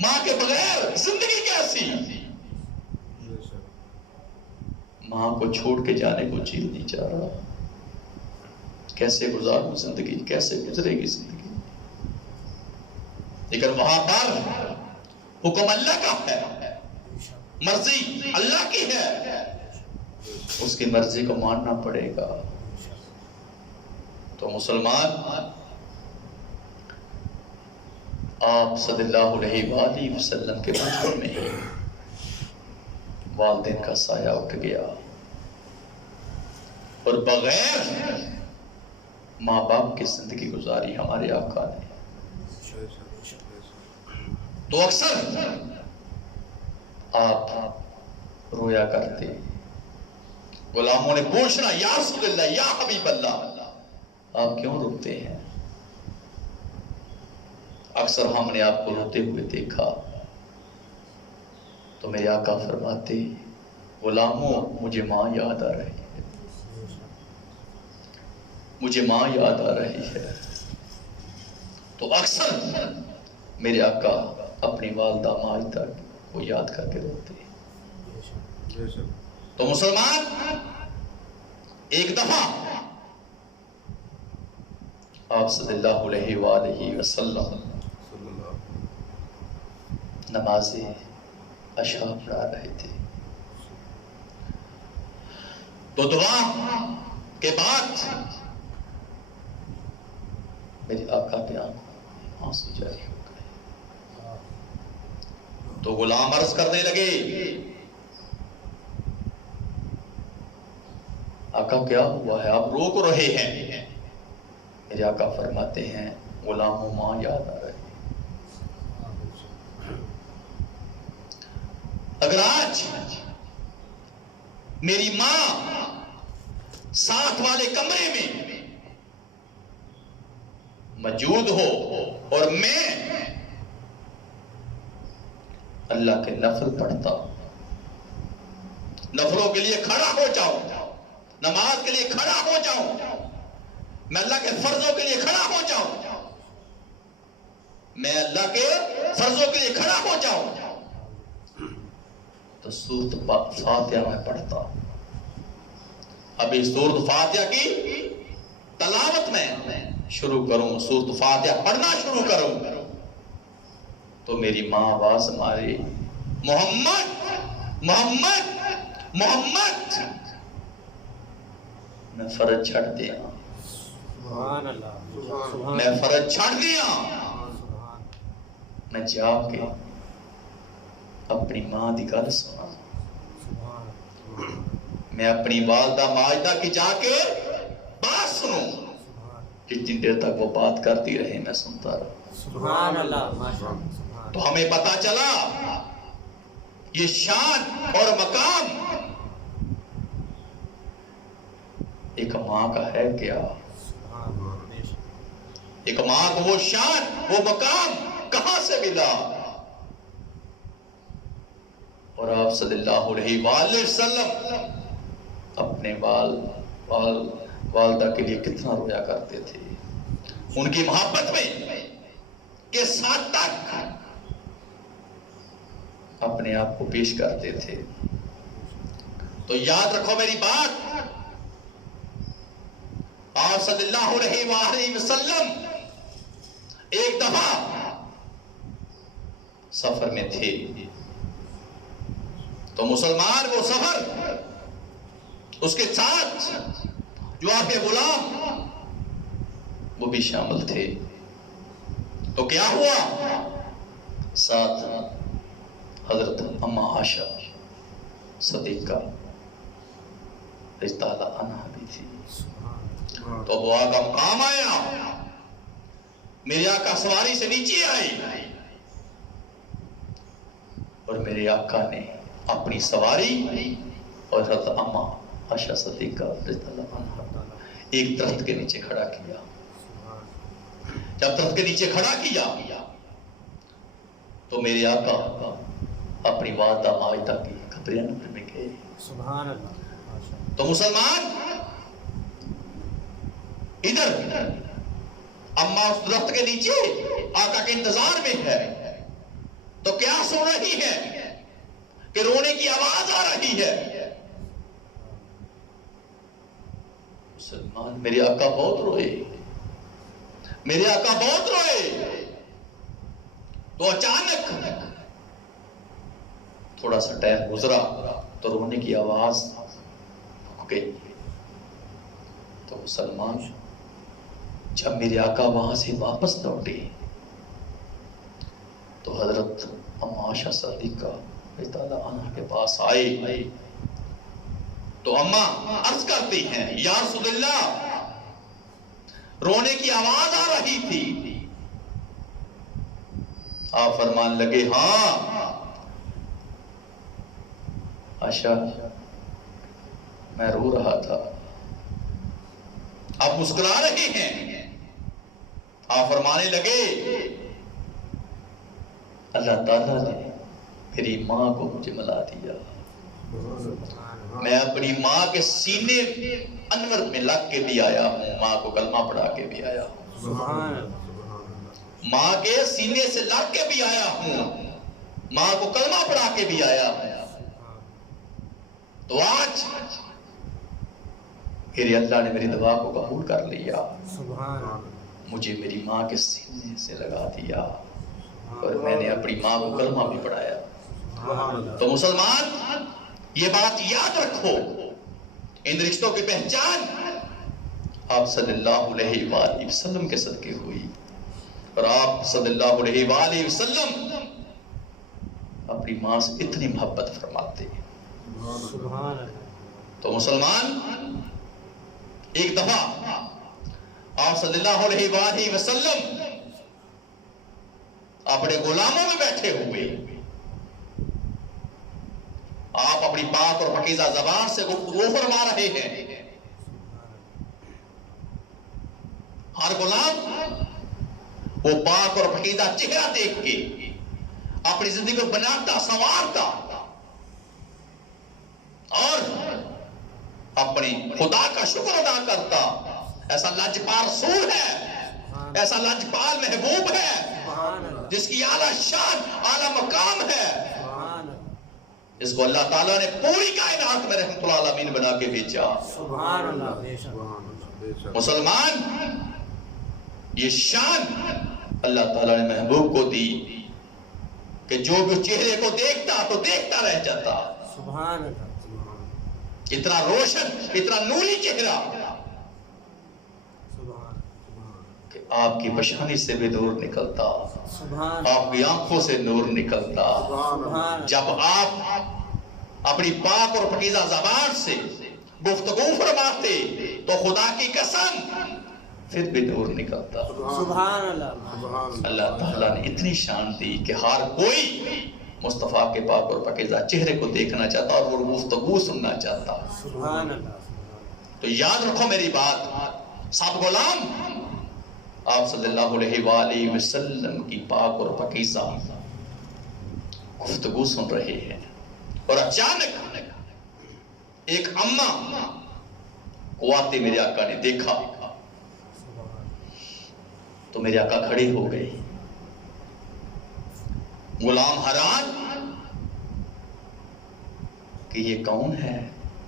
ماں کے بغیر زندگی کیسی، ماں کو چھوڑ کے جانے کو جی نہیں چاہ رہا، کیسے گزاروں زندگی، کیسے گزرے گی زندگی۔ لیکن وہاں پر حکم اللہ کا ہے، مرضی اللہ کی ہے، اس کی مرضی کو ماننا پڑے گا۔ تو مسلمان آپ صلی اللہ علیہ وآلہ وسلم کے بچپن میں ہی والدین کا سایہ اٹھ گیا، اور بغیر ماں باپ کی زندگی گزاری ہمارے آقا نے۔ تو اکثر آپ رویا کرتے، غلاموں نے پوچھنا، یا رسول اللہ، یا حبیب اللہ، آپ کیوں روتے ہیں؟ اکثر ہم نے آپ کو روتے ہوئے دیکھا، تو میرے آقا فرماتے، غلاموں مجھے ماں یاد آ رہی ہے، مجھے ماں یاد آ رہی ہے۔ تو اکثر میرے آقا اپنی والدہ ماجدہ کو یاد کر کے روتے۔ تو مسلمان ایک دفعہ آپ صلی اللہ علیہ وآلہ وسلم نماز عشاء پڑھا رہے تھے، تو دعا کے بعد میرے آقا کے آنکھوں آنسو جاری ہو گئے۔ تو غلام عرض کرنے لگے، آقا کیا ہوا ہے، آپ رو کو رہے ہیں؟ میرے آقا فرماتے ہیں غلاموں ماں یاد آ رہے۔ اگر آج میری ماں ساتھ والے کمرے میں موجود ہو اور میں اللہ کے نفل پڑھتا، نفلوں کے لیے کھڑا ہو جاؤں، نماز کے لیے کھڑا ہو جاؤں، میں اللہ کے فرضوں کے لیے کھڑا ہو جاؤں، میں اللہ کے فرضوں کے لیے کھڑا ہو جاؤں، تو سورۃ فاتحہ میں پڑھتا۔ ابھی سورۃ فاتحہ کی تلاوت میں شروع کروں، سورۃ فاتحہ پڑھنا شروع کروں تو میری ماں آواز ماری، محمد محمد محمد، میں فرض چھڑ دیا، سبحان اللہ، میں فرض چھڑ دیا، میں جا کے اپنی ماں دی گل سنا، میں اپنی والدہ ماجدہ کی جا کے بات سنوں، جتنی دیر تک وہ بات کرتی رہے میں سنتا رہا۔ سبحان اللہ، ماشاءاللہ۔ تو ہمیں پتا چلا یہ شان اور مقام ایک ماں کا ہے کیا، ایک ماں کو وہ شان وہ مقام کہاں سے ملا؟ اور آپ صلی اللہ علیہ وآلہ وسلم اپنے والدہ کے لیے کتنا رویا کرتے تھے، ان کی محبت میں کے ساتھ تک اپنے آپ کو پیش کرتے تھے۔ تو یاد رکھو میری بات، آپ صلی اللہ علیہ وآلہ وسلم ایک دفعہ سفر میں تھے، تو مسلمان وہ سفر اس کے ساتھ جو آپ کے غلام وہ بھی شامل تھے۔ تو کیا ہوا، ساتھ حضرت اما عائشہ صدیقہ رضی اللہ عنہا بھی تھی۔ تو وہ آقا مقام آیا، میرے آقا سواری سے نیچے آئے اور میرے آقا نے اپنی سواری اور حضرت اما عائشہ صدیقہ رضی اللہ عنہا ایک درخت کے نیچے کھڑا کیا۔ جب درخت کے نیچے کھڑا کیا تو میرے آقا اپنی والدہ ماجدہ کی قبر انور میں گئے۔ سبحان اللہ۔ تو مسلمان ادھر اما اس درخت کے نیچے آقا کے انتظار میں ہے، تو کیا سن رہی ہے کہ رونے کی آواز آ رہی ہے۔ مسلمان میرے آقا بہت روئے، میرے آقا بہت روئے۔ تو اچانک تھوڑا سا ٹائم گزرا تو رونے کی آواز رک گئی۔ تو مسلمان جب میرے آقا وہاں سے واپس لوٹے تو حضرت اما عائشہ صدیقہ رضی اللہ عنہا کے پاس آئے تو اما عرض کرتی ہیں، یا رسول اللہ رونے کی آواز آ رہی تھی۔ آپ فرمان لگے، ہاں عائشہ میں رو رہا تھا۔ آپ مسکرا رہے ہیں۔ آپ فرمانے لگے، اللہ تعالیٰ نے میری ماں کو مجھے ملا دیا، میں اپنی ماں کے سینے انور میں لگ کے بھی آیا ہوں، ماں کو کلمہ پڑھا کے بھی آیا ہوں، ماں کے سینے سے لگ کے بھی آیا ہوں، ماں کو کلمہ پڑھا کے بھی آیا ہوں۔ تو آج میرے اللہ نے میری دعا کو قبول کر لیا، مجھے میری ماں کے سینے سے لگا دیا اور میں نے اپنی ماں کو کلمہ بھی پڑھایا۔ تو مسلمان یہ بات یاد رکھو، ان رشتوں کی پہچان آپ صلی اللہ علیہ وآلہ وسلم کے صدقے ہوئی، اور آپ صلی اللہ علیہ وآلہ وسلم اپنی ماں سے اتنی محبت فرماتے۔ تو مسلمان ایک دفعہ آپ صلی اللہ علیہ وآلہ وسلم اپنے غلاموں میں بیٹھے ہوئے آپ اپنی پاک اور پاکیزہ زبان سے گفتگو فرما رہے ہیں. ہر غلام وہ پاک اور پاکیزہ چہرہ دیکھ کے اپنی زندگی کو بناتا سنوارتا اور اپنی خدا کا شکر ادا کرتا. ایسا لاجپال رسول ہے، ایسا لاجپال محبوب ہے جس کی اعلیٰ شان اعلیٰ مقام ہے، اس کو اللہ تعالیٰ نے پوری کائنات میں رحمت العالمین بنا کے بھیجا. سبحان اللہ. مسلمان یہ شان اللہ تعالیٰ نے محبوب کو دی کہ جو بھی چہرے کو دیکھتا تو دیکھتا رہ جاتا. سبحان اللہ. اتنا روشن، اتنا نوری چہرہ کہ آپ کی پیشانی سے بھی نور نکلتا، آپ کی آنکھوں سے نور نکلتا. جب آپ اپنی پاک اور پاکیزہ زبان سے گفتگو فرماتے تو خدا کی قسم پھر بھی نور نکلتا. سبحان اللہ. اللہ تعالیٰ نے اتنی شان دی کہ ہر کوئی مصطفیٰ کے پاک اور پاکیزہ چہرے کو دیکھنا چاہتا اور وہ گفتگو سننا چاہتا. سبحان اللہ. تو یاد رکھو میری بات، سب غلام آپ صلی اللہ علیہ وآلہ وسلم کی پاک اور پاکیزہ گفتگو سن رہے ہیں اور اچانک ایک اماں کو آتے میرے آقا نے دیکھا تو میرے آقا کھڑے ہو گئے. غلام حیران کہ یہ کون ہے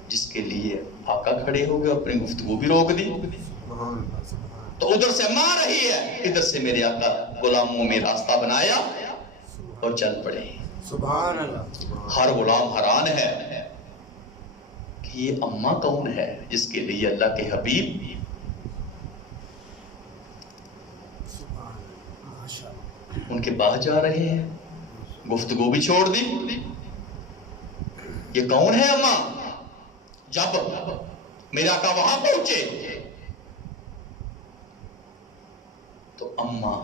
جس کے لیے آقا کھڑے ہو گئے، اپنی گفتگو بھی روک دی. تو ادھر سے ماں رہی ہے، ادھر سے میرے آقا غلاموں میں راستہ بنایا اور چل پڑے. سبحان اللہ. ہر غلام حیران ہے کہ یہ اماں کون ہے جس کے لیے اللہ کے حبیب ان کے پاس جا رہے ہیں. گفتگو بھی چھوڑ دی. یہ کون ہے اماں؟ جب میرا آقا وہاں پہنچے تو اماں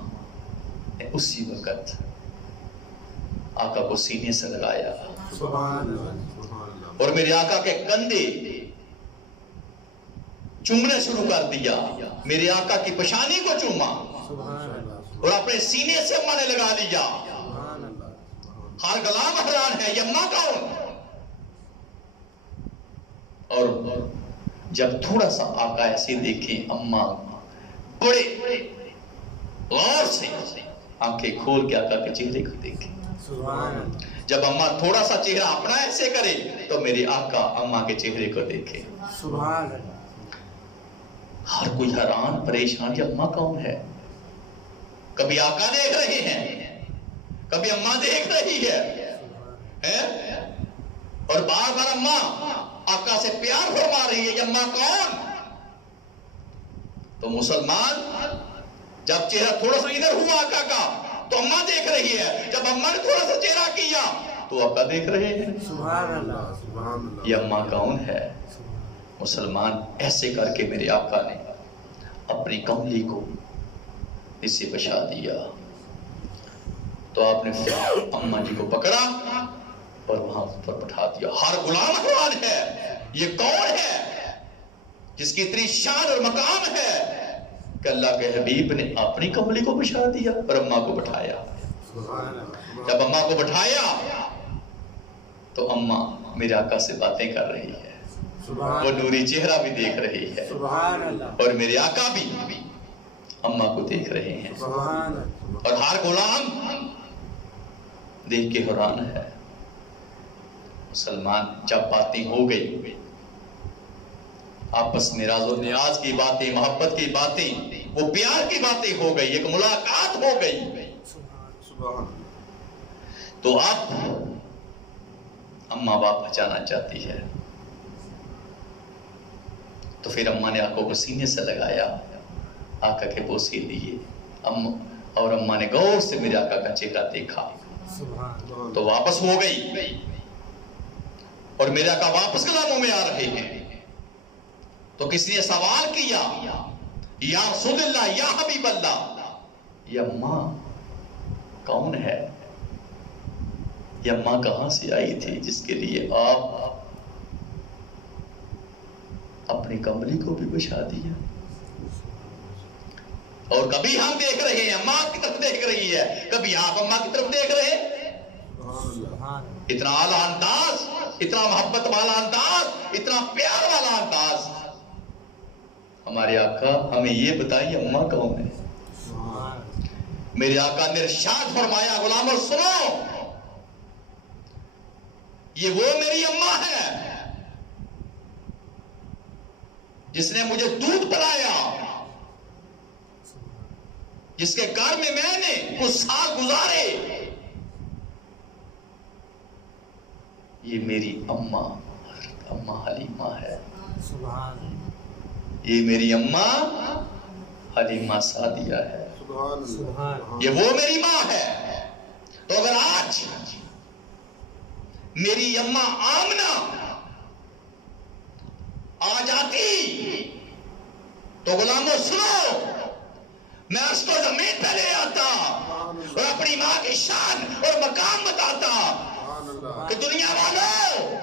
نے اسی وقت آقا کو سینے سے لگایا اور میرے آقا کے کندھے چومنا شروع کر دیا. میرے آقا کی پیشانی کو چوما اور اپنے سینے سے اماں نے لگا لیا. ہر غلام حیران ہے، یہ اماں کون؟ اور جب تھوڑا سا آقا ایسے دیکھیں اماں بڑے غور سے آنکھیں کھول کے آقا کے چہرے کو دیکھیں. جب اماں تھوڑا سا چہرہ اپنا ایسے کرے تو میرے آقا اماں کے چہرے کو دیکھے. ہر کوئی حیران پریشان، یہ اماں کون ہے؟ کبھی آقا دیکھ رہے ہیں، کبھی اماں دیکھ رہی ہے اور بار بار اماں آقا سے پیار فرما رہی ہے، یہ اماں کون؟ تو مسلمان جب چہرہ تھوڑا سا ادھر ہوا آقا کا تو اماں دیکھ رہی ہے، جب اماں نے تھوڑا سا چہرہ کیا تو آقا دیکھ رہے ہیں. سبحان اللہ. یہ اماں کون ہے؟ مسلمان ایسے کر کے میرے آقا نے اپنی کملی کو اس سے بچا دیا. تو آپ نے اماں جی کو پکڑا اور وہاں پر بٹھا دیا. ہر غلام حیران ہے، یہ کون ہے جس کی اتنی شان اور مقام ہے کہ اللہ کے حبیب نے اپنی کملی کو بچا دیا اور اماں کو بٹھایا. جب اماں کو بٹھایا تو اماں میرے آقا سے باتیں کر رہی ہے، وہ نوری چہرہ بھی دیکھ رہی ہے اور میرے آقا بھی اماں کو دیکھ رہے ہیں. اور ہر غلام دیکھ کے حیران ہے. مسلمان جب باتیں ہو گئی، آپس میں راز و نیاز کی باتیں، محبت کی باتیں، وہ پیار کی باتیں ہو گئی، ایک ملاقات ہو گئی، تو اب اماں باپ بچانا چاہتی ہے. تو پھر اماں نے آقا کو سینے سے لگایا، آقا کے بوسے لیے اور اماں نے غور سے میرے آقا کا چہرہ دیکھا تو واپس ہو گئی اور میرے آقا واپس غلاموں میں آ رہے ہیں. تو کسی نے سوال کیا یا رسول اللہ یا حبیب اللہ، یہ ماں کون ہے؟ یہ ماں کہاں سے آئی تھی جس کے لیے آپ اپنی کملی کو بھی بچھا دیا؟ اور کبھی ہم دیکھ رہے ہیں ماں کی طرف دیکھ رہی ہے، کبھی آپ اماں کی طرف دیکھ رہے ہیں۔ اتنا اعلیٰ انداز، اتنا محبت والا انداز، اتنا پیار والا انداز۔ ہمارے آقا ہمیں یہ بتائیے اماں کون ہے؟ میرے آقا نے ارشاد فرمایا غلامو سنو، یہ وہ میری اماں ہے جس نے مجھے دودھ پلایا، جس کے گھر میں میں نے کچھ سال گزارے۔ یہ میری اماں حلیمہ ہے، یہ میری اماں حلیمہ سعدیہ ہے، یہ وہ میری ماں ہے۔ تو اگر آج میری اماں آمنہ آ جاتی تو غلاموں سنو، میں اس کو زمین پہ لے آتا اور اپنی ماں کی شان اور مقام بتاتا کہ دنیا والوں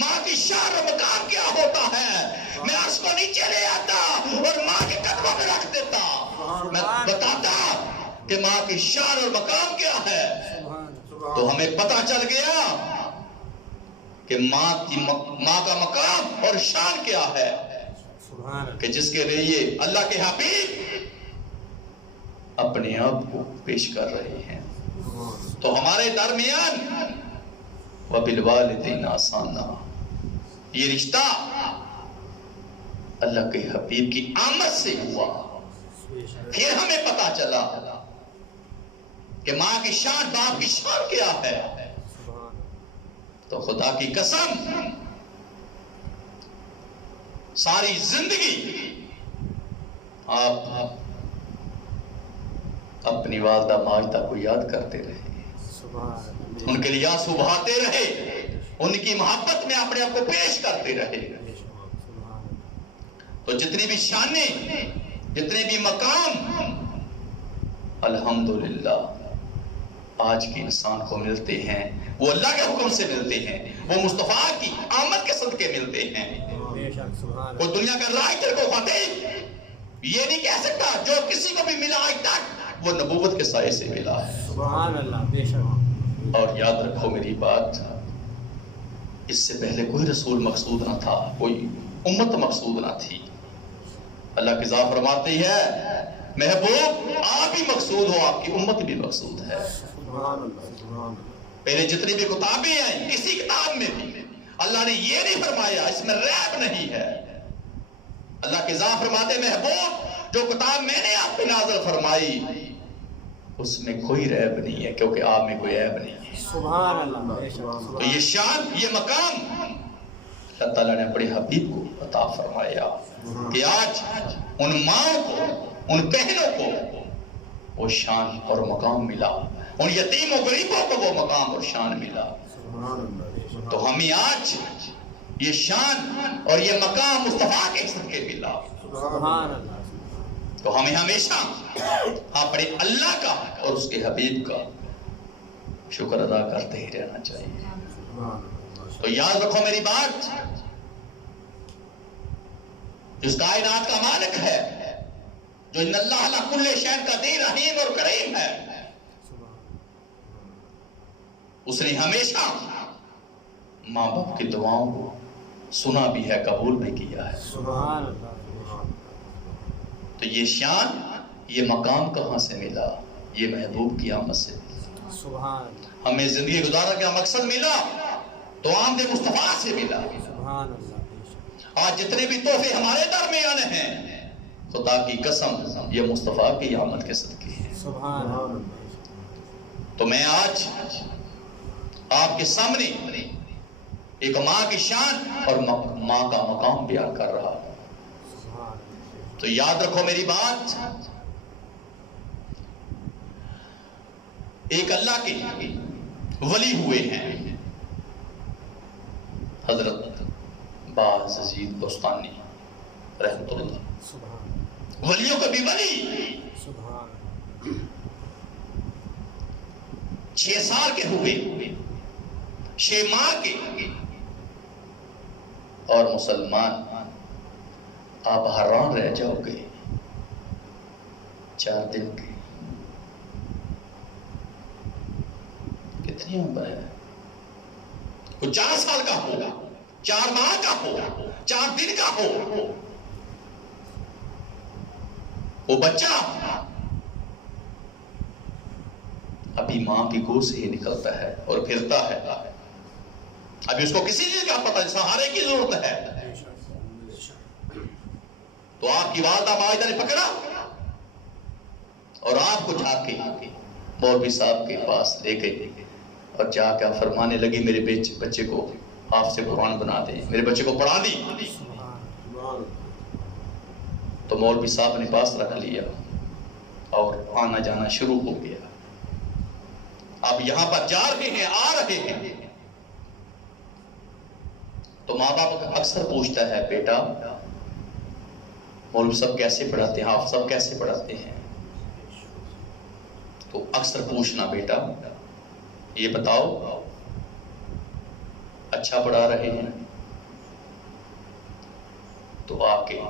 ماں کی شان اور مقام کیا ہوتا ہے۔ میں اس کو نیچے لے آتا اور ماں کے قدموں میں رکھ دیتا، میں بتاتا کہ ماں کی شان اور مقام کیا ہے۔ تو ہمیں پتہ چل گیا کہ ماں کا مقام اور شان کیا ہے، کہ جس کے لیے اللہ کے حبیب اپنے آپ کو پیش کر رہے ہیں۔ تو ہمارے درمیان وَبِالْوَالِدَيْنِ إِحْسَانًا، یہ رشتہ اللہ کے حبیب کی آمد سے ہوا۔ پھر ہمیں پتا چلا کہ ماں کی شان باپ کی شان کیا ہے۔ تو خدا کی قسم ساری زندگی آپ اپنی والدہ ماجدہ کو یاد کرتے رہے، ان کے لیے آنسو بہاتے رہے، ان کی محبت میں اپنے آپ کو پیش کرتے رہے۔ تو جتنی بھی شانیں، جتنے بھی مقام الحمدللہ آج کے انسان کو ملتے ہیں، وہ اللہ کے حکم سے ملتے ہیں، وہ مصطفیٰ کی آمد کے صدقے ملتے ہیں۔ وہ دنیا کا رائٹر کو خطیب یہ نہیں کہہ سکتا جو کسی کو بھی ملا آج تک وہ نبوت کے سائے سے ملا ہے۔ سبحان اللہ، بے شک۔ اور یاد رکھو میری بات، اس سے پہلے کوئی رسول مقصود نہ تھا، کوئی امت مقصود نہ تھی۔ اللہ کی ذات فرماتی ہے محبوب آپ بھی مقصود ہو، آپ کی امت بھی مقصود ہے۔ پہلے جتنی بھی کتابیں ہیں، کسی کتاب میں بھی اللہ نے یہ نہیں فرمایا اس میں ریب نہیں ہے۔ اللہ کی ذات فرماتے محبوب جو کتاب میں نے آپ پہ نازل فرمائی اس میں کوئی ریب نہیں ہے، کیونکہ آپ میں کوئی عیب نہیں ہے۔ سبحان اللہ، بے شک۔ تو یہ شان، یہ مقام اللہ تعالیٰ نے اپنے حبیب کو عطا فرمایا کہ آج ان ماؤں کو، ان بہنوں کو وہ شان اور مقام ملا، ان یتیم و غریبوں کو وہ مقام اور شان ملا۔ تو ہمیں آج یہ شان اور یہ مقام مصطفیٰ کے صدقے ملا۔ سبحان اللہ۔ تو ہمیں ہمیشہ اپنے اللہ کا اور اس کے حبیب کا شکر ادا کرتے ہی رہنا چاہیے۔ تو یاد رکھو میری بات، جس کائنات کا مالک ہے، جو ان اللہ علی کل شیء قدیر رحیم اور کریم ہے، اس نے ہمیشہ ماں باپ کی دعاؤں کو سنا بھی ہے، قبول بھی کیا ہے۔ سبحان اللہ۔ تو یہ شان، یہ مقام کہاں سے ملا؟ یہ محبوب کی آمد سے ملا۔ سبحان اللہ۔ ہمیں زندگی گزارنے کا مقصد ملا تو آمد مصطفیٰ سے ملا۔ سبحان اللہ۔ آج جتنے بھی تحفے ہمارے درمیان ہیں، خدا کی قسم یہ مصطفیٰ کی آمد کے صدقے ہیں۔ سبحان اللہ۔ تو میں آج آپ کے سامنے ایک ماں کی شان اور ماں کا مقام بیان کر رہا ہوں۔ تو یاد رکھو میری بات، ایک اللہ کے ولی ہوئے ہیں حضرت باز یزید بستانی رحمت اللہ. سبحان ولیوں کا بھی ولی سبحان 6 سال کے ہوئے، 6 ماہ کے، اور مسلمان آپ حیران رہ جاؤ گے. 4 دن کے، کتنی عمر ہے؟ کوئی 4 سال کا ہو، 4 ماہ کا ہو، 4 دن کا ہو، وہ بچہ ابھی ماں کی گود سے ہی نکلتا ہے اور پھرتا ہے. ابھی اس کو کسی چیز کا پتہ نہیں، سہارے کی ضرورت ہے. تو آپ کی والدہ ماجدہ نے پکڑا اور آپ کو جا کے مولوی صاحب کے پاس لے گئی اور جا کے فرمانے لگی میرے بچے کو آپ سے قرآن بنا دیں، میرے بچے کو پڑھا دی. سبحان تو مولوی صاحب نے پاس رکھ لیا اور آنا جانا شروع ہو گیا. اب یہاں پر جا رہے ہیں، آ رہے ہیں. تو ماں باپ اکثر پوچھتا ہے بیٹا مولوی صاحب کیسے پڑھاتے ہیں، آپ سب کیسے پڑھاتے ہیں؟ تو اکثر پوچھنا بیٹا یہ بتاؤ اچھا پڑھا رہے ہیں؟ تو آ کے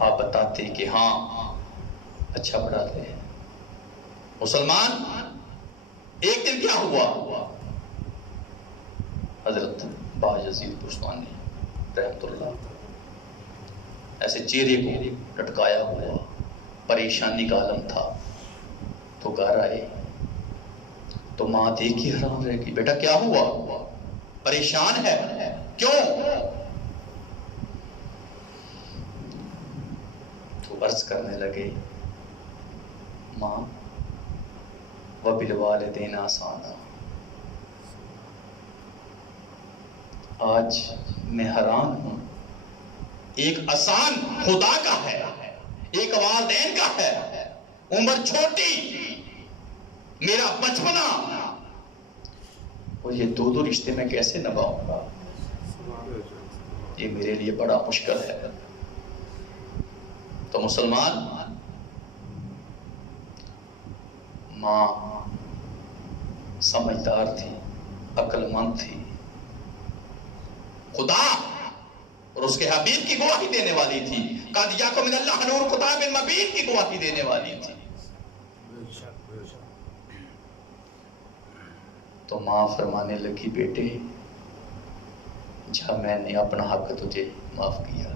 آپ بتاتے کہ ہاں اچھا پڑھاتے ہیں. مسلمان ایک دن کیا ہوا، حضرت باجزید بستانی رحمت اللہ ایسے چہرے کو لٹکایا ہوا، پریشانی کا عالم تھا. تو گھر آئے تو ماں دیکھی حیران رہ گئی، بیٹا کیا ہوا، پریشان ہے کیوں؟ تو عرض کرنے لگے ماں وَبِالْوَالِدَيْنِ إِحْسَانًا. آج میں حیران ہوں، ایک احسان خدا کا ہے، ایک والدین کا ہے. عمر چھوٹی، میرا بچپنا، اور یہ 2 رشتے میں کیسے نبھاؤں گا؟ یہ میرے لیے بڑا مشکل ہے. تو مسلمان ماں سمجھدار تھی، عقل مند تھی، خدا اور اس کے حبیب کی گواہی دینے والی تھی. قَدْ جَاءَكُم مِّنَ اللَّهِ نُورٌ وَكِتَابٌ مُّبِينٌ کی گواہی دینے والی تھی. تو ماں فرمانے لگی بیٹے جا میں نے اپنا حق تجھے معاف کیا،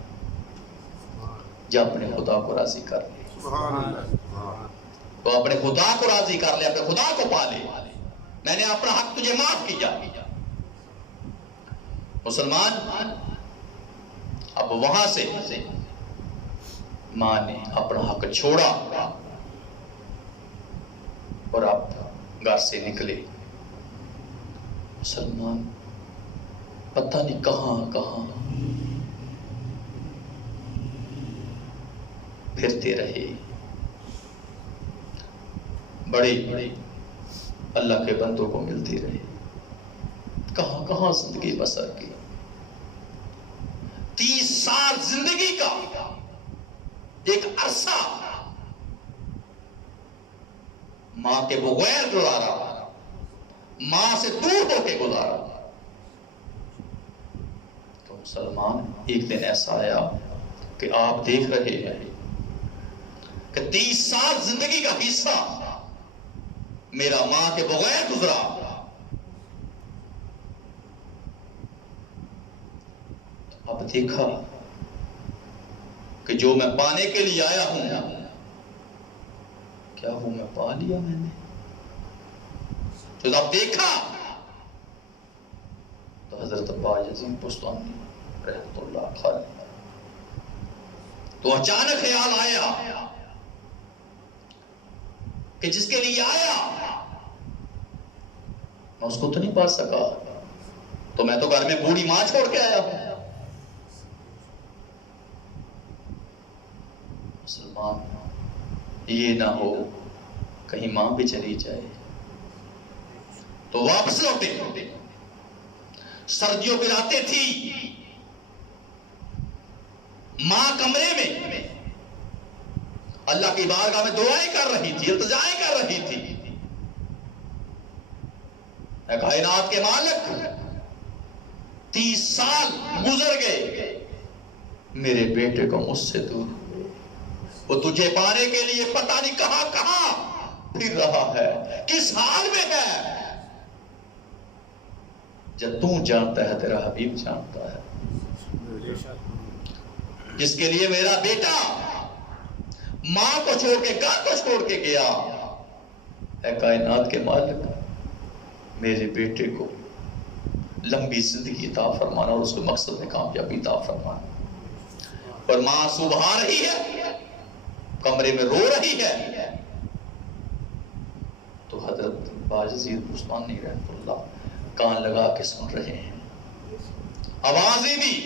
جا اپنے خدا کو راضی کر لے. تو اپنے خدا کو راضی کر لے، اپنے خدا کو پا لے. میں نے اپنا حق تجھے معاف کیا. مسلمان اب وہاں سے ماں نے اپنا حق چھوڑا اور اب گھر سے نکلے. مسلمان پتہ نہیں کہاں کہاں پھرتے رہے، بڑے اللہ کے بندوں کو ملتے رہے، کہاں کہاں زندگی بسر کی. 30 سال زندگی کا ایک عرصہ ماں کے بغیر گزارا، ماں سے دور ہو کے گزارا. تو مسلمان ایک دن ایسا آیا کہ آپ دیکھ رہے ہیں کہ 30 سال زندگی کا حصہ میرا ماں کے بغیر گزرا. اب دیکھا کہ جو میں پانے کے لیے آیا ہوں کیا وہ میں پا لیا میں نے؟ تو اب دیکھا تو حضرت باجزید بستانی رحمت اللہ خالی. تو اچانک خیال آیا کہ جس کے لیے آیا میں اس کو تو نہیں پا سکا، تو میں تو گھر میں بوڑھی ماں چھوڑ کے آیا ہوں. مسلمان یہ نہ ہو کہیں ماں بھی چلی جائے. تو واپس لوٹے، سردیوں کی راتیں تھی، ماں کمرے میں اللہ کی بارگاہ میں دعائیں کر رہی تھی، التجائیں کر رہی تھی، اے کائنات کے مالک 30 سال گزر گئے، میرے بیٹے کو مجھ سے دور ہوئے، وہ تجھے پانے کے لیے پتہ نہیں کہاں کہاں پھر رہا ہے، کس حال میں ہے، جب تو جانتا ہے تیرا حبیب جانتا ہے، جس کے لیے میرا بیٹا ماں کو چھوڑ کے گھر کو چھوڑ کے گیا، اے کائنات کے مالک میرے بیٹے کو لمبی زندگی عطا فرمانا اور اس کو مقصد میں کامیابی عطا فرمانا۔ اور ماں سبحا رہی ہے، کمرے میں رو رہی ہے، تو حضرت باجزید بستانی رحمۃ اللہ کان لگا کے سن رہے ہیں، آوازیں دی۔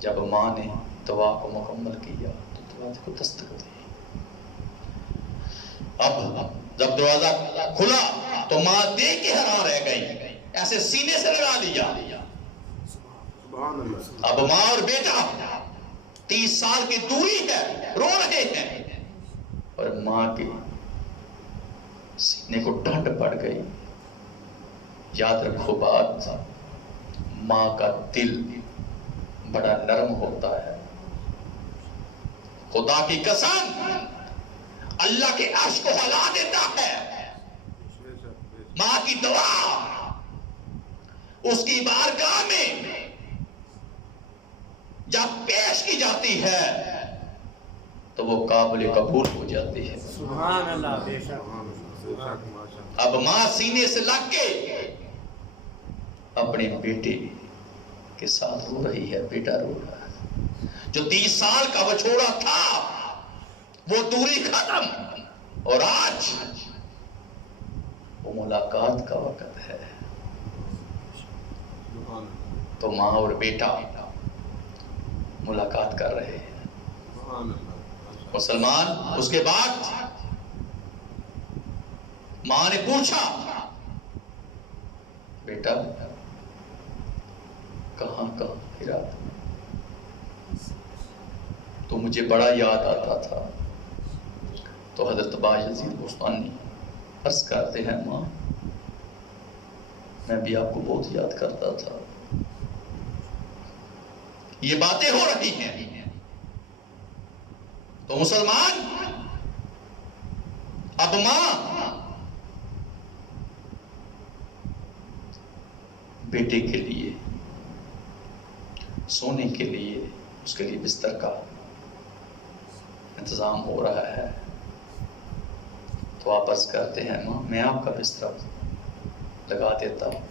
جب ماں نے دعا کو مکمل کیا تو دروازے کو دستک دی۔ اب جب دروازہ کھلا تو ماں دیکھ کے حیران رہ گئی، ایسے سینے سے لگا لیا۔ اب ماں اور بیٹا 30 سال کی دوری ہے، رو رہے ہیں، اور ماں کے سینے کو ٹھنڈ پڑ گئی۔ یاد رکھو بات، ماں کا دل بڑا نرم ہوتا ہے، خدا کی قسم اللہ کے عرش کو ہلا دیتا ہے۔ ماں کی دعا اس کی بارگاہ میں جب پیش کی جاتی ہے تو وہ قابل قبول ہو جاتی ہے۔ سبحان اللہ، بے شک۔ اب ماں سینے سے لگ کے اپنے بیٹے کے ساتھ رو رہی ہے، بیٹا رو رہا ہے، جو 30 سال کا بچھوڑا تھا وہ دوری ختم، اور آج وہ ملاقات کا وقت ہے۔ تو ماں اور بیٹا ملاقات کر رہے ہیں، مسلمان۔ اس کے بعد ماں نے پوچھا، بیٹا کہاں پھرا، تو مجھے بڑا یاد آتا تھا۔ تو حضرت باجزید بستانی عرض کرتے ہیں، ماں میں بھی آپ کو بہت یاد کرتا تھا۔ یہ باتیں ہو رہی ہیں تو مسلمان، اب ماں بیٹے کے لیے سونے کے لیے، اس کے لیے بستر کا انتظام ہو رہا ہے، تو آپ عرض کرتے ہیں، ماں میں آپ کا بستر لگا دیتا ہوں۔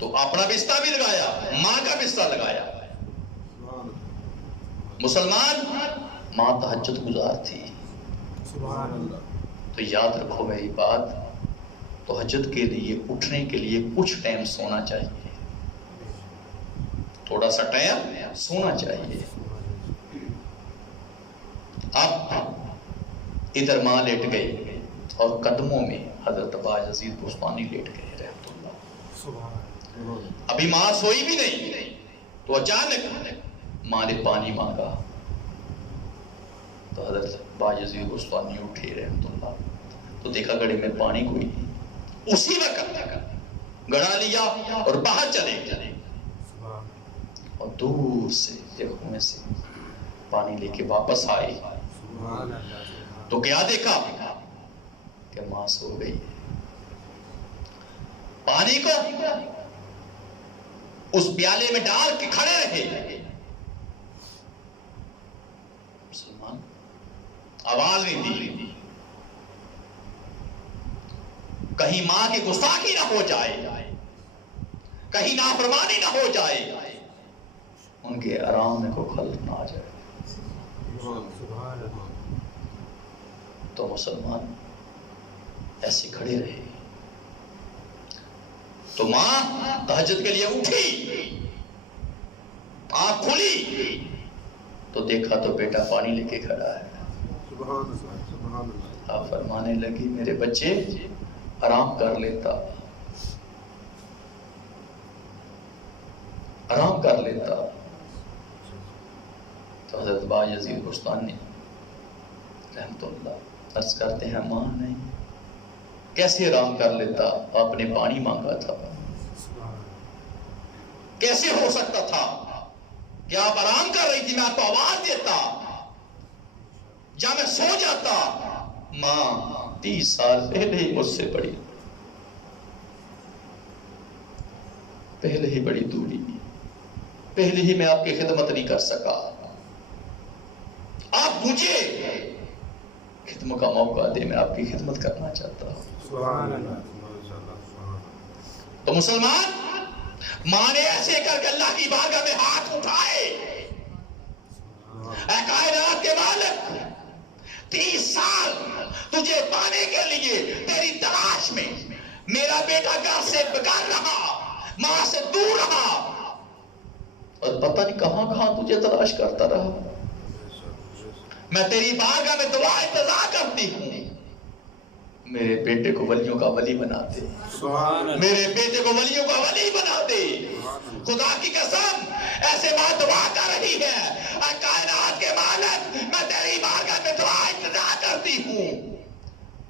تو اپنا بستر بھی لگایا، ماں کا بستر لگایا۔ مسلمان، ماں تہجد گزار تھی، تو یاد رکھو میری بات، تہجد کے لیے اٹھنے کے لیے کچھ ٹائم سونا چاہیے، تھوڑا سا ٹائم سونا چاہیے۔ اب ادھر ماں لیٹ گئی اور قدموں میں حضرت باجزید بستانی لیٹ گئے رحمۃ اللہ۔ ابھی ماں سوئی بھی نہیں تو اچانک ماں نے پانی مانگا، تو حضرت باجزید بستانی اٹھے رحمۃ اللہ، تو دیکھا گھڑے میں پانی کوئی نہیں۔ اسی وقت گڑا لیا اور باہر چلے، اور دور سے کنویں سے پانی لے کے واپس آئے، تو کیا دیکھا کہ ماں سو گئی ہے۔ پانی کو اس پیالے میں ڈال کے کھڑے رہے، مسلمان آواز نہیں دی، کہیں ماں کی گستاخی نہ ہو جائے، کہیں نافرمانی نہ ہو جائے، ان کے آرام میں کوئی خلل نہ آ جائے۔ تو مسلمان ایسے کھڑے رہے، تو ماں تہجد کے لیے اٹھی، آنکھ کھلی تو دیکھا تو بیٹا پانی لے کے کھڑا ہے۔ آپ فرمانے لگی، میرے بچے آرام کر لیتا، حرام کر لیتا تو حضرت بایزید بستانی رحمت اللہ عرض کرتے ہیں ماں نہیں، کیسے حرام کر لیتا؟ آپ نے پانی مانگا تھا، کیسے ہو سکتا تھا کہ آپ آرام کر رہی تھی، میں آپ کو آواز دیتا، جب میں سو جاتا؟ ماں 30 سال پہلے ہی مجھ سے بڑی، پہلے ہی بڑی دوری، پہلے ہی میں آپ کی خدمت نہیں کر سکا، آپ مجھے خدمت کا موقع دے، میں آپ کی خدمت کرنا چاہتا ہوں۔ تو مسلمان ماں نے ایسے کر کے اللہ کی بارگاہ میں ہاتھ اٹھائے، اے کائنات کے مالک 30 سال تجھے پانے کے لیے تیری تلاش میں میرا بیٹا گھر سے بغیر رہا، ماں سے دور رہا، اور پتہ نہیں کہاں کہاں تجھے تلاش کرتا رہا، میں تیری بارگاہ میں دعا التجا کرتی ہوں، میرے بیٹے کو ولیوں کا ولی بنا دے، میرے بیٹے کو ولیوں کا ولی بنا دے۔ خدا کی قسم ایسے ماں دعا کر رہی ہے، اے کائنات کے مالک میں تیری بارگاہ میں دعا التجا کرتی ہوں،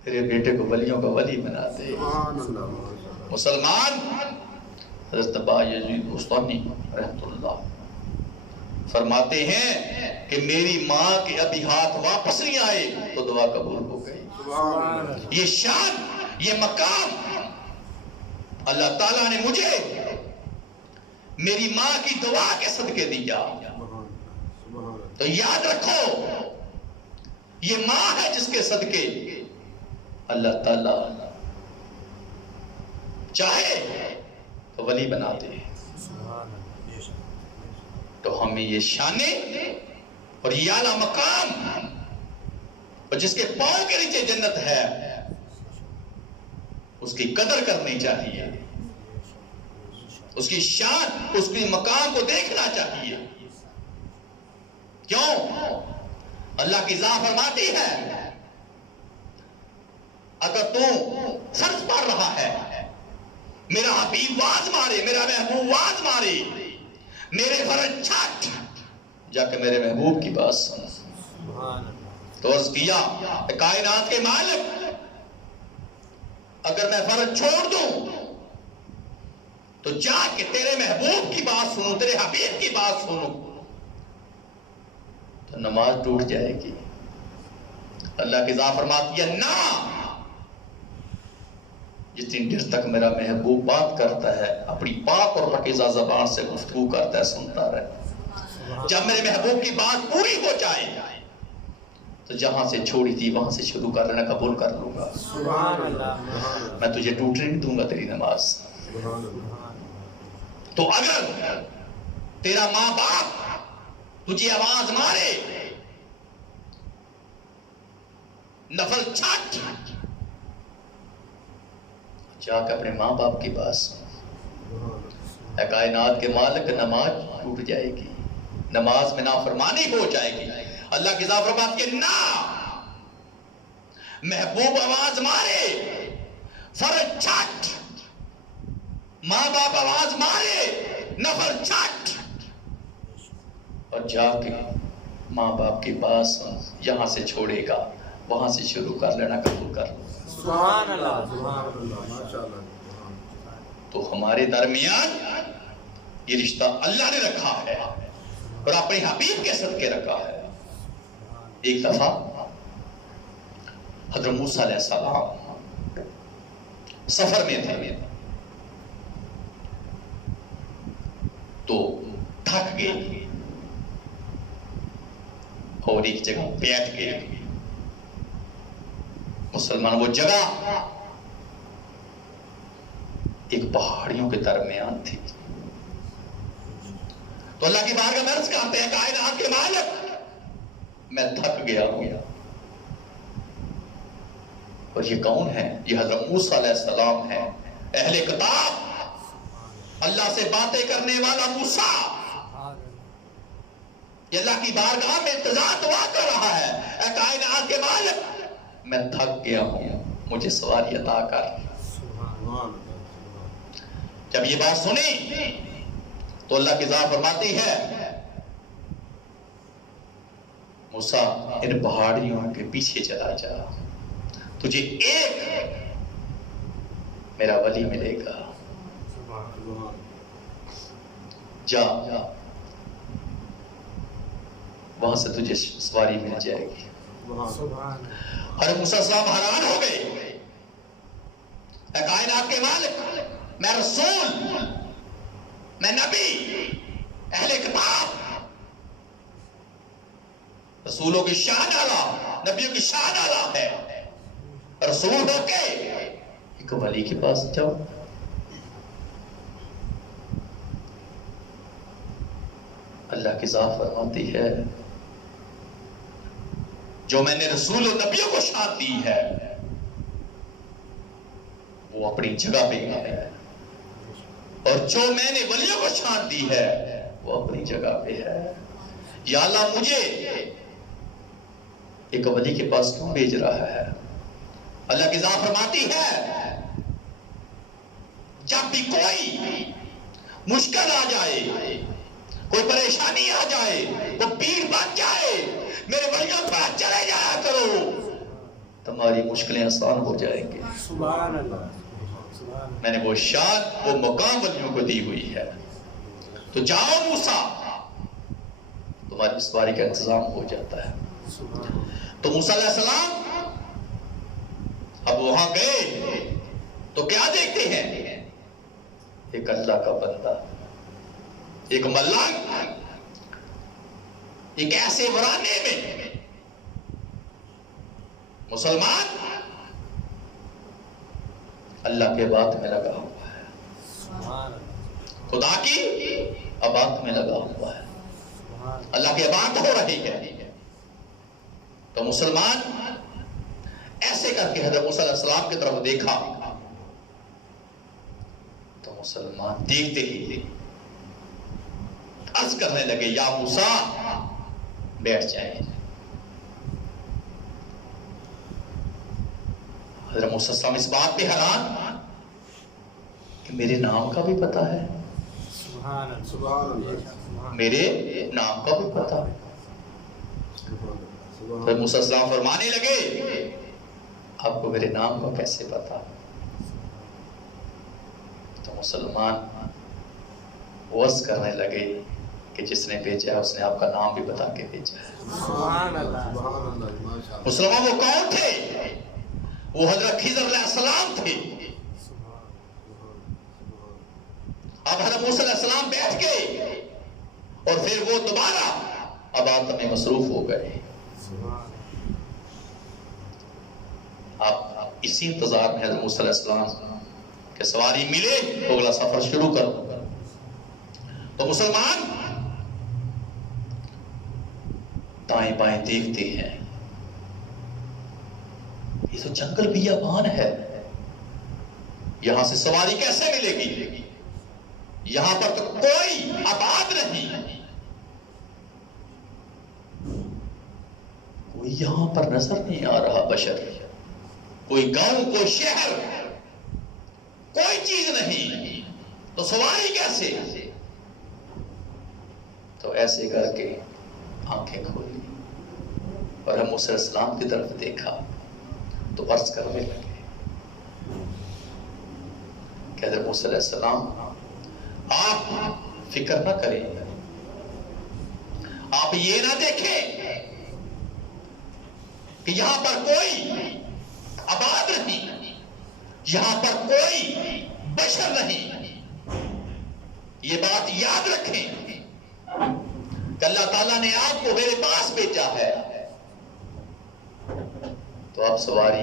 میرے بیٹے کو ولیوں کا ولی بنا دے۔ مسلمان حضرت بایزید بستانی رحمت اللہ فرماتے ہیں کہ میری ماں کے ابھی ہاتھ واپس نہیں آئے تو دعا قبول ہو گئی۔ یہ شان، یہ مقام اللہ تعالیٰ نے مجھے میری ماں کی دعا کے صدقے دیا۔ تو یاد رکھو یہ ماں ہے جس کے صدقے اللہ تعالیٰ چاہے تو ولی بنا دے۔ تو ہمیں یہ شانے اور یہ اعلیٰ مقام اور جس کے پاؤں کے نیچے جنت ہے اس کی قدر کرنی چاہیے، اس کی شان، اس کی مقام کو دیکھنا چاہیے۔ کیوں؟ اللہ کی ذات فرماتی ہے اگر تو فرض پڑھ رہا ہے، میرا حبیب واز مارے، میرا محبوب واز مارے، میرے فرض چھٹ جا کے میرے محبوب کی بات سن۔ تو عرض کیا کائنات کے مالک اگر میں فرض چھوڑ دوں تو جا کے تیرے محبوب کی بات سنوں، تیرے حبیب کی بات سنوں تو نماز ٹوٹ جائے گی۔ اللہ کی ذات فرماتی ہے نہ، جتنی دیر تک میرا محبوب بات کرتا ہے اپنی پاک اور پاکیزہ زبان سے گفتگو کرتا ہے سنتا رہے، جب میرے محبوب کی بات پوری ہو جائے تو جہاں سے چھوڑی تھی وہاں سے شروع کر لینا، قبول کر لوں گا۔ میں تجھے ٹوٹنے نہیں دوں گا تیری نماز۔ تو اگر تیرا ماں باپ تجھے آواز مارے، نفل چھٹ جا کے اپنے ماں باپ کی بات سن۔ اے کائنات کے مالک نماز ٹوٹ جائے گی، نماز میں نافرمانی ہو جائے گی۔ اللہ کی ذات فرماتی ہے نہ، محبوب آواز مارے فرض چھٹ، ماں باپ آواز مارے نفل چھٹ، اور جا کے ماں باپ کی بات سن، یہاں سے چھوڑے گا وہاں سے شروع کر لینا، قبول کر لو۔ سبحان اللہ، سبحان اللہ، ماشاءاللہ۔ تو ہمارے درمیان یہ رشتہ اللہ نے رکھا ہے اور اپنے حبیب کے صدقے رکھا ہے۔ ایک دفعہ حضرت موسیٰ علیہ السلام سفر میں تھے تو تھک گئے اور ایک جگہ بیٹھ گئے۔ مسلمان وہ جگہ ایک پہاڑیوں کے درمیان تھی۔ تو اللہ کی بارگاہ میں عرض کرتے ہیں کائنات کے مالک میں تھک گیا ہوں، اور یہ کون ہے؟ یہ حضرت موسیٰ علیہ السلام ہے، اہل کتاب، اللہ سے باتیں کرنے والا موسیٰ۔ یہ اللہ کی بارگاہ میں التجا دعا کر رہا ہے، اے کائنات کے مالک میں تھک گیا ہوں، مجھے سواری عطا کر۔ جب یہ بات سنی تو تو اللہ کی ذات فرماتی ہے موسیٰ ان پہاڑیوں کے پیچھے چلا جا، تجھے ایک میرا ولی ملے گا، جا وہاں سے تجھے سواری مل جائے گی۔ اور موسیٰ صاحب حیران ہو گئے، اے کائنات کے مالک، میں رسول، میں نبی، اہل کتاب، رسولوں کی شان اعلیٰ، نبیوں کی شان اعلیٰ ہے، رسول ہو کے ایک ولی کے پاس جاؤ۔ اللہ کی ذات فرماتی ہے جو میں نے رسول و نبیوں کو شان دی ہے وہ اپنی جگہ پہ ہے، اور جو میں نے ولیوں کو شان دی ہے وہ اپنی جگہ پہ ہے۔ یا اللہ مجھے ایک ولی کے پاس کیوں بھیج رہا ہے؟ اللہ کی ذات فرماتی ہے جب بھی کوئی مشکل آ جائے، کوئی پریشانی آ جائے، کوئی پیر بن جائے، میرے ولیوں پر چلے جایا کرو، تمہاری مشکلیں آسان ہو جائیں گے۔ سبحان اللہ، میں نے وہ شان، وہ مقام ولیوں کو دی ہوئی ہے۔ تو جاؤ موسیٰ، تمہاری سواری کا انتظام ہو جاتا ہے۔ تو موسیٰ علیہ السلام اب وہاں گئے تو کیا دیکھتے ہیں؟ ایک اللہ کا بندہ، ایک ملنگ، ایک ایسے ورانے میں مسلمان اللہ کے بات میں لگا ہوا ہے، خدا کی عبادت میں لگا ہوا ہے، اللہ کی عبادت ہو رہی ہے۔ تو مسلمان ایسے کر کے حضرت موسیٰ علیہ السلام کی طرف دیکھا، تو مسلمان دیکھتے ہی عرض کرنے لگے یا موسیٰ بیٹھ جائیں۔ حضرت موسیٰ السلام اس بات پہ حیران کہ میرے نام کا بھی پتہ ہے، میرے نام کا بھی پتہ ہے۔ پھر موسیٰ السلام فرمانے لگے آپ کو میرے نام کا کیسے پتا؟ تو مسلمان عرض کرنے لگے کہ جس نے بھیجا ہے اس نے آپ کا نام بھی بتا کے بھیجا ہے۔ مسلمان وہ کون تھے؟ وہ حضرت خضر علیہ السلام تھے۔ اب حضرت موسیٰ علیہ السلام بیٹھ گئے اور پھر وہ دوبارہ عبادت میں مصروف ہو گئے۔ آپ اسی انتظار میں حضرت موسیٰ علیہ السلام کہ سواری ملے تو اگلا سفر شروع کرو۔ تو مسلمان دائیں بائیں دیکھتے ہیں، یہ تو جنگل بیابان ہے، یہاں سے سواری کیسے ملے گی؟ یہاں پر تو کوئی آباد نہیں، کوئی یہاں پر نظر نہیں آ رہا بشر، کوئی گاؤں، کوئی شہر، کوئی چیز نہیں، تو سواری کیسے؟ تو ایسے کر کے آنکھیں کھولی اور ہم موسیٰ علیہ السلام کی طرف دیکھا تو عرض کرنے لگے کہ حضرت موسیٰ علیہ السلام آپ فکر نہ کریں، آپ یہ نہ دیکھیں کہ یہاں پر کوئی آباد نہیں، یہاں پر کوئی بشر نہیں، یہ بات یاد رکھیں کہ اللہ تعالیٰ نے آپ کو میرے پاس بھیجا ہے، تو آپ سواری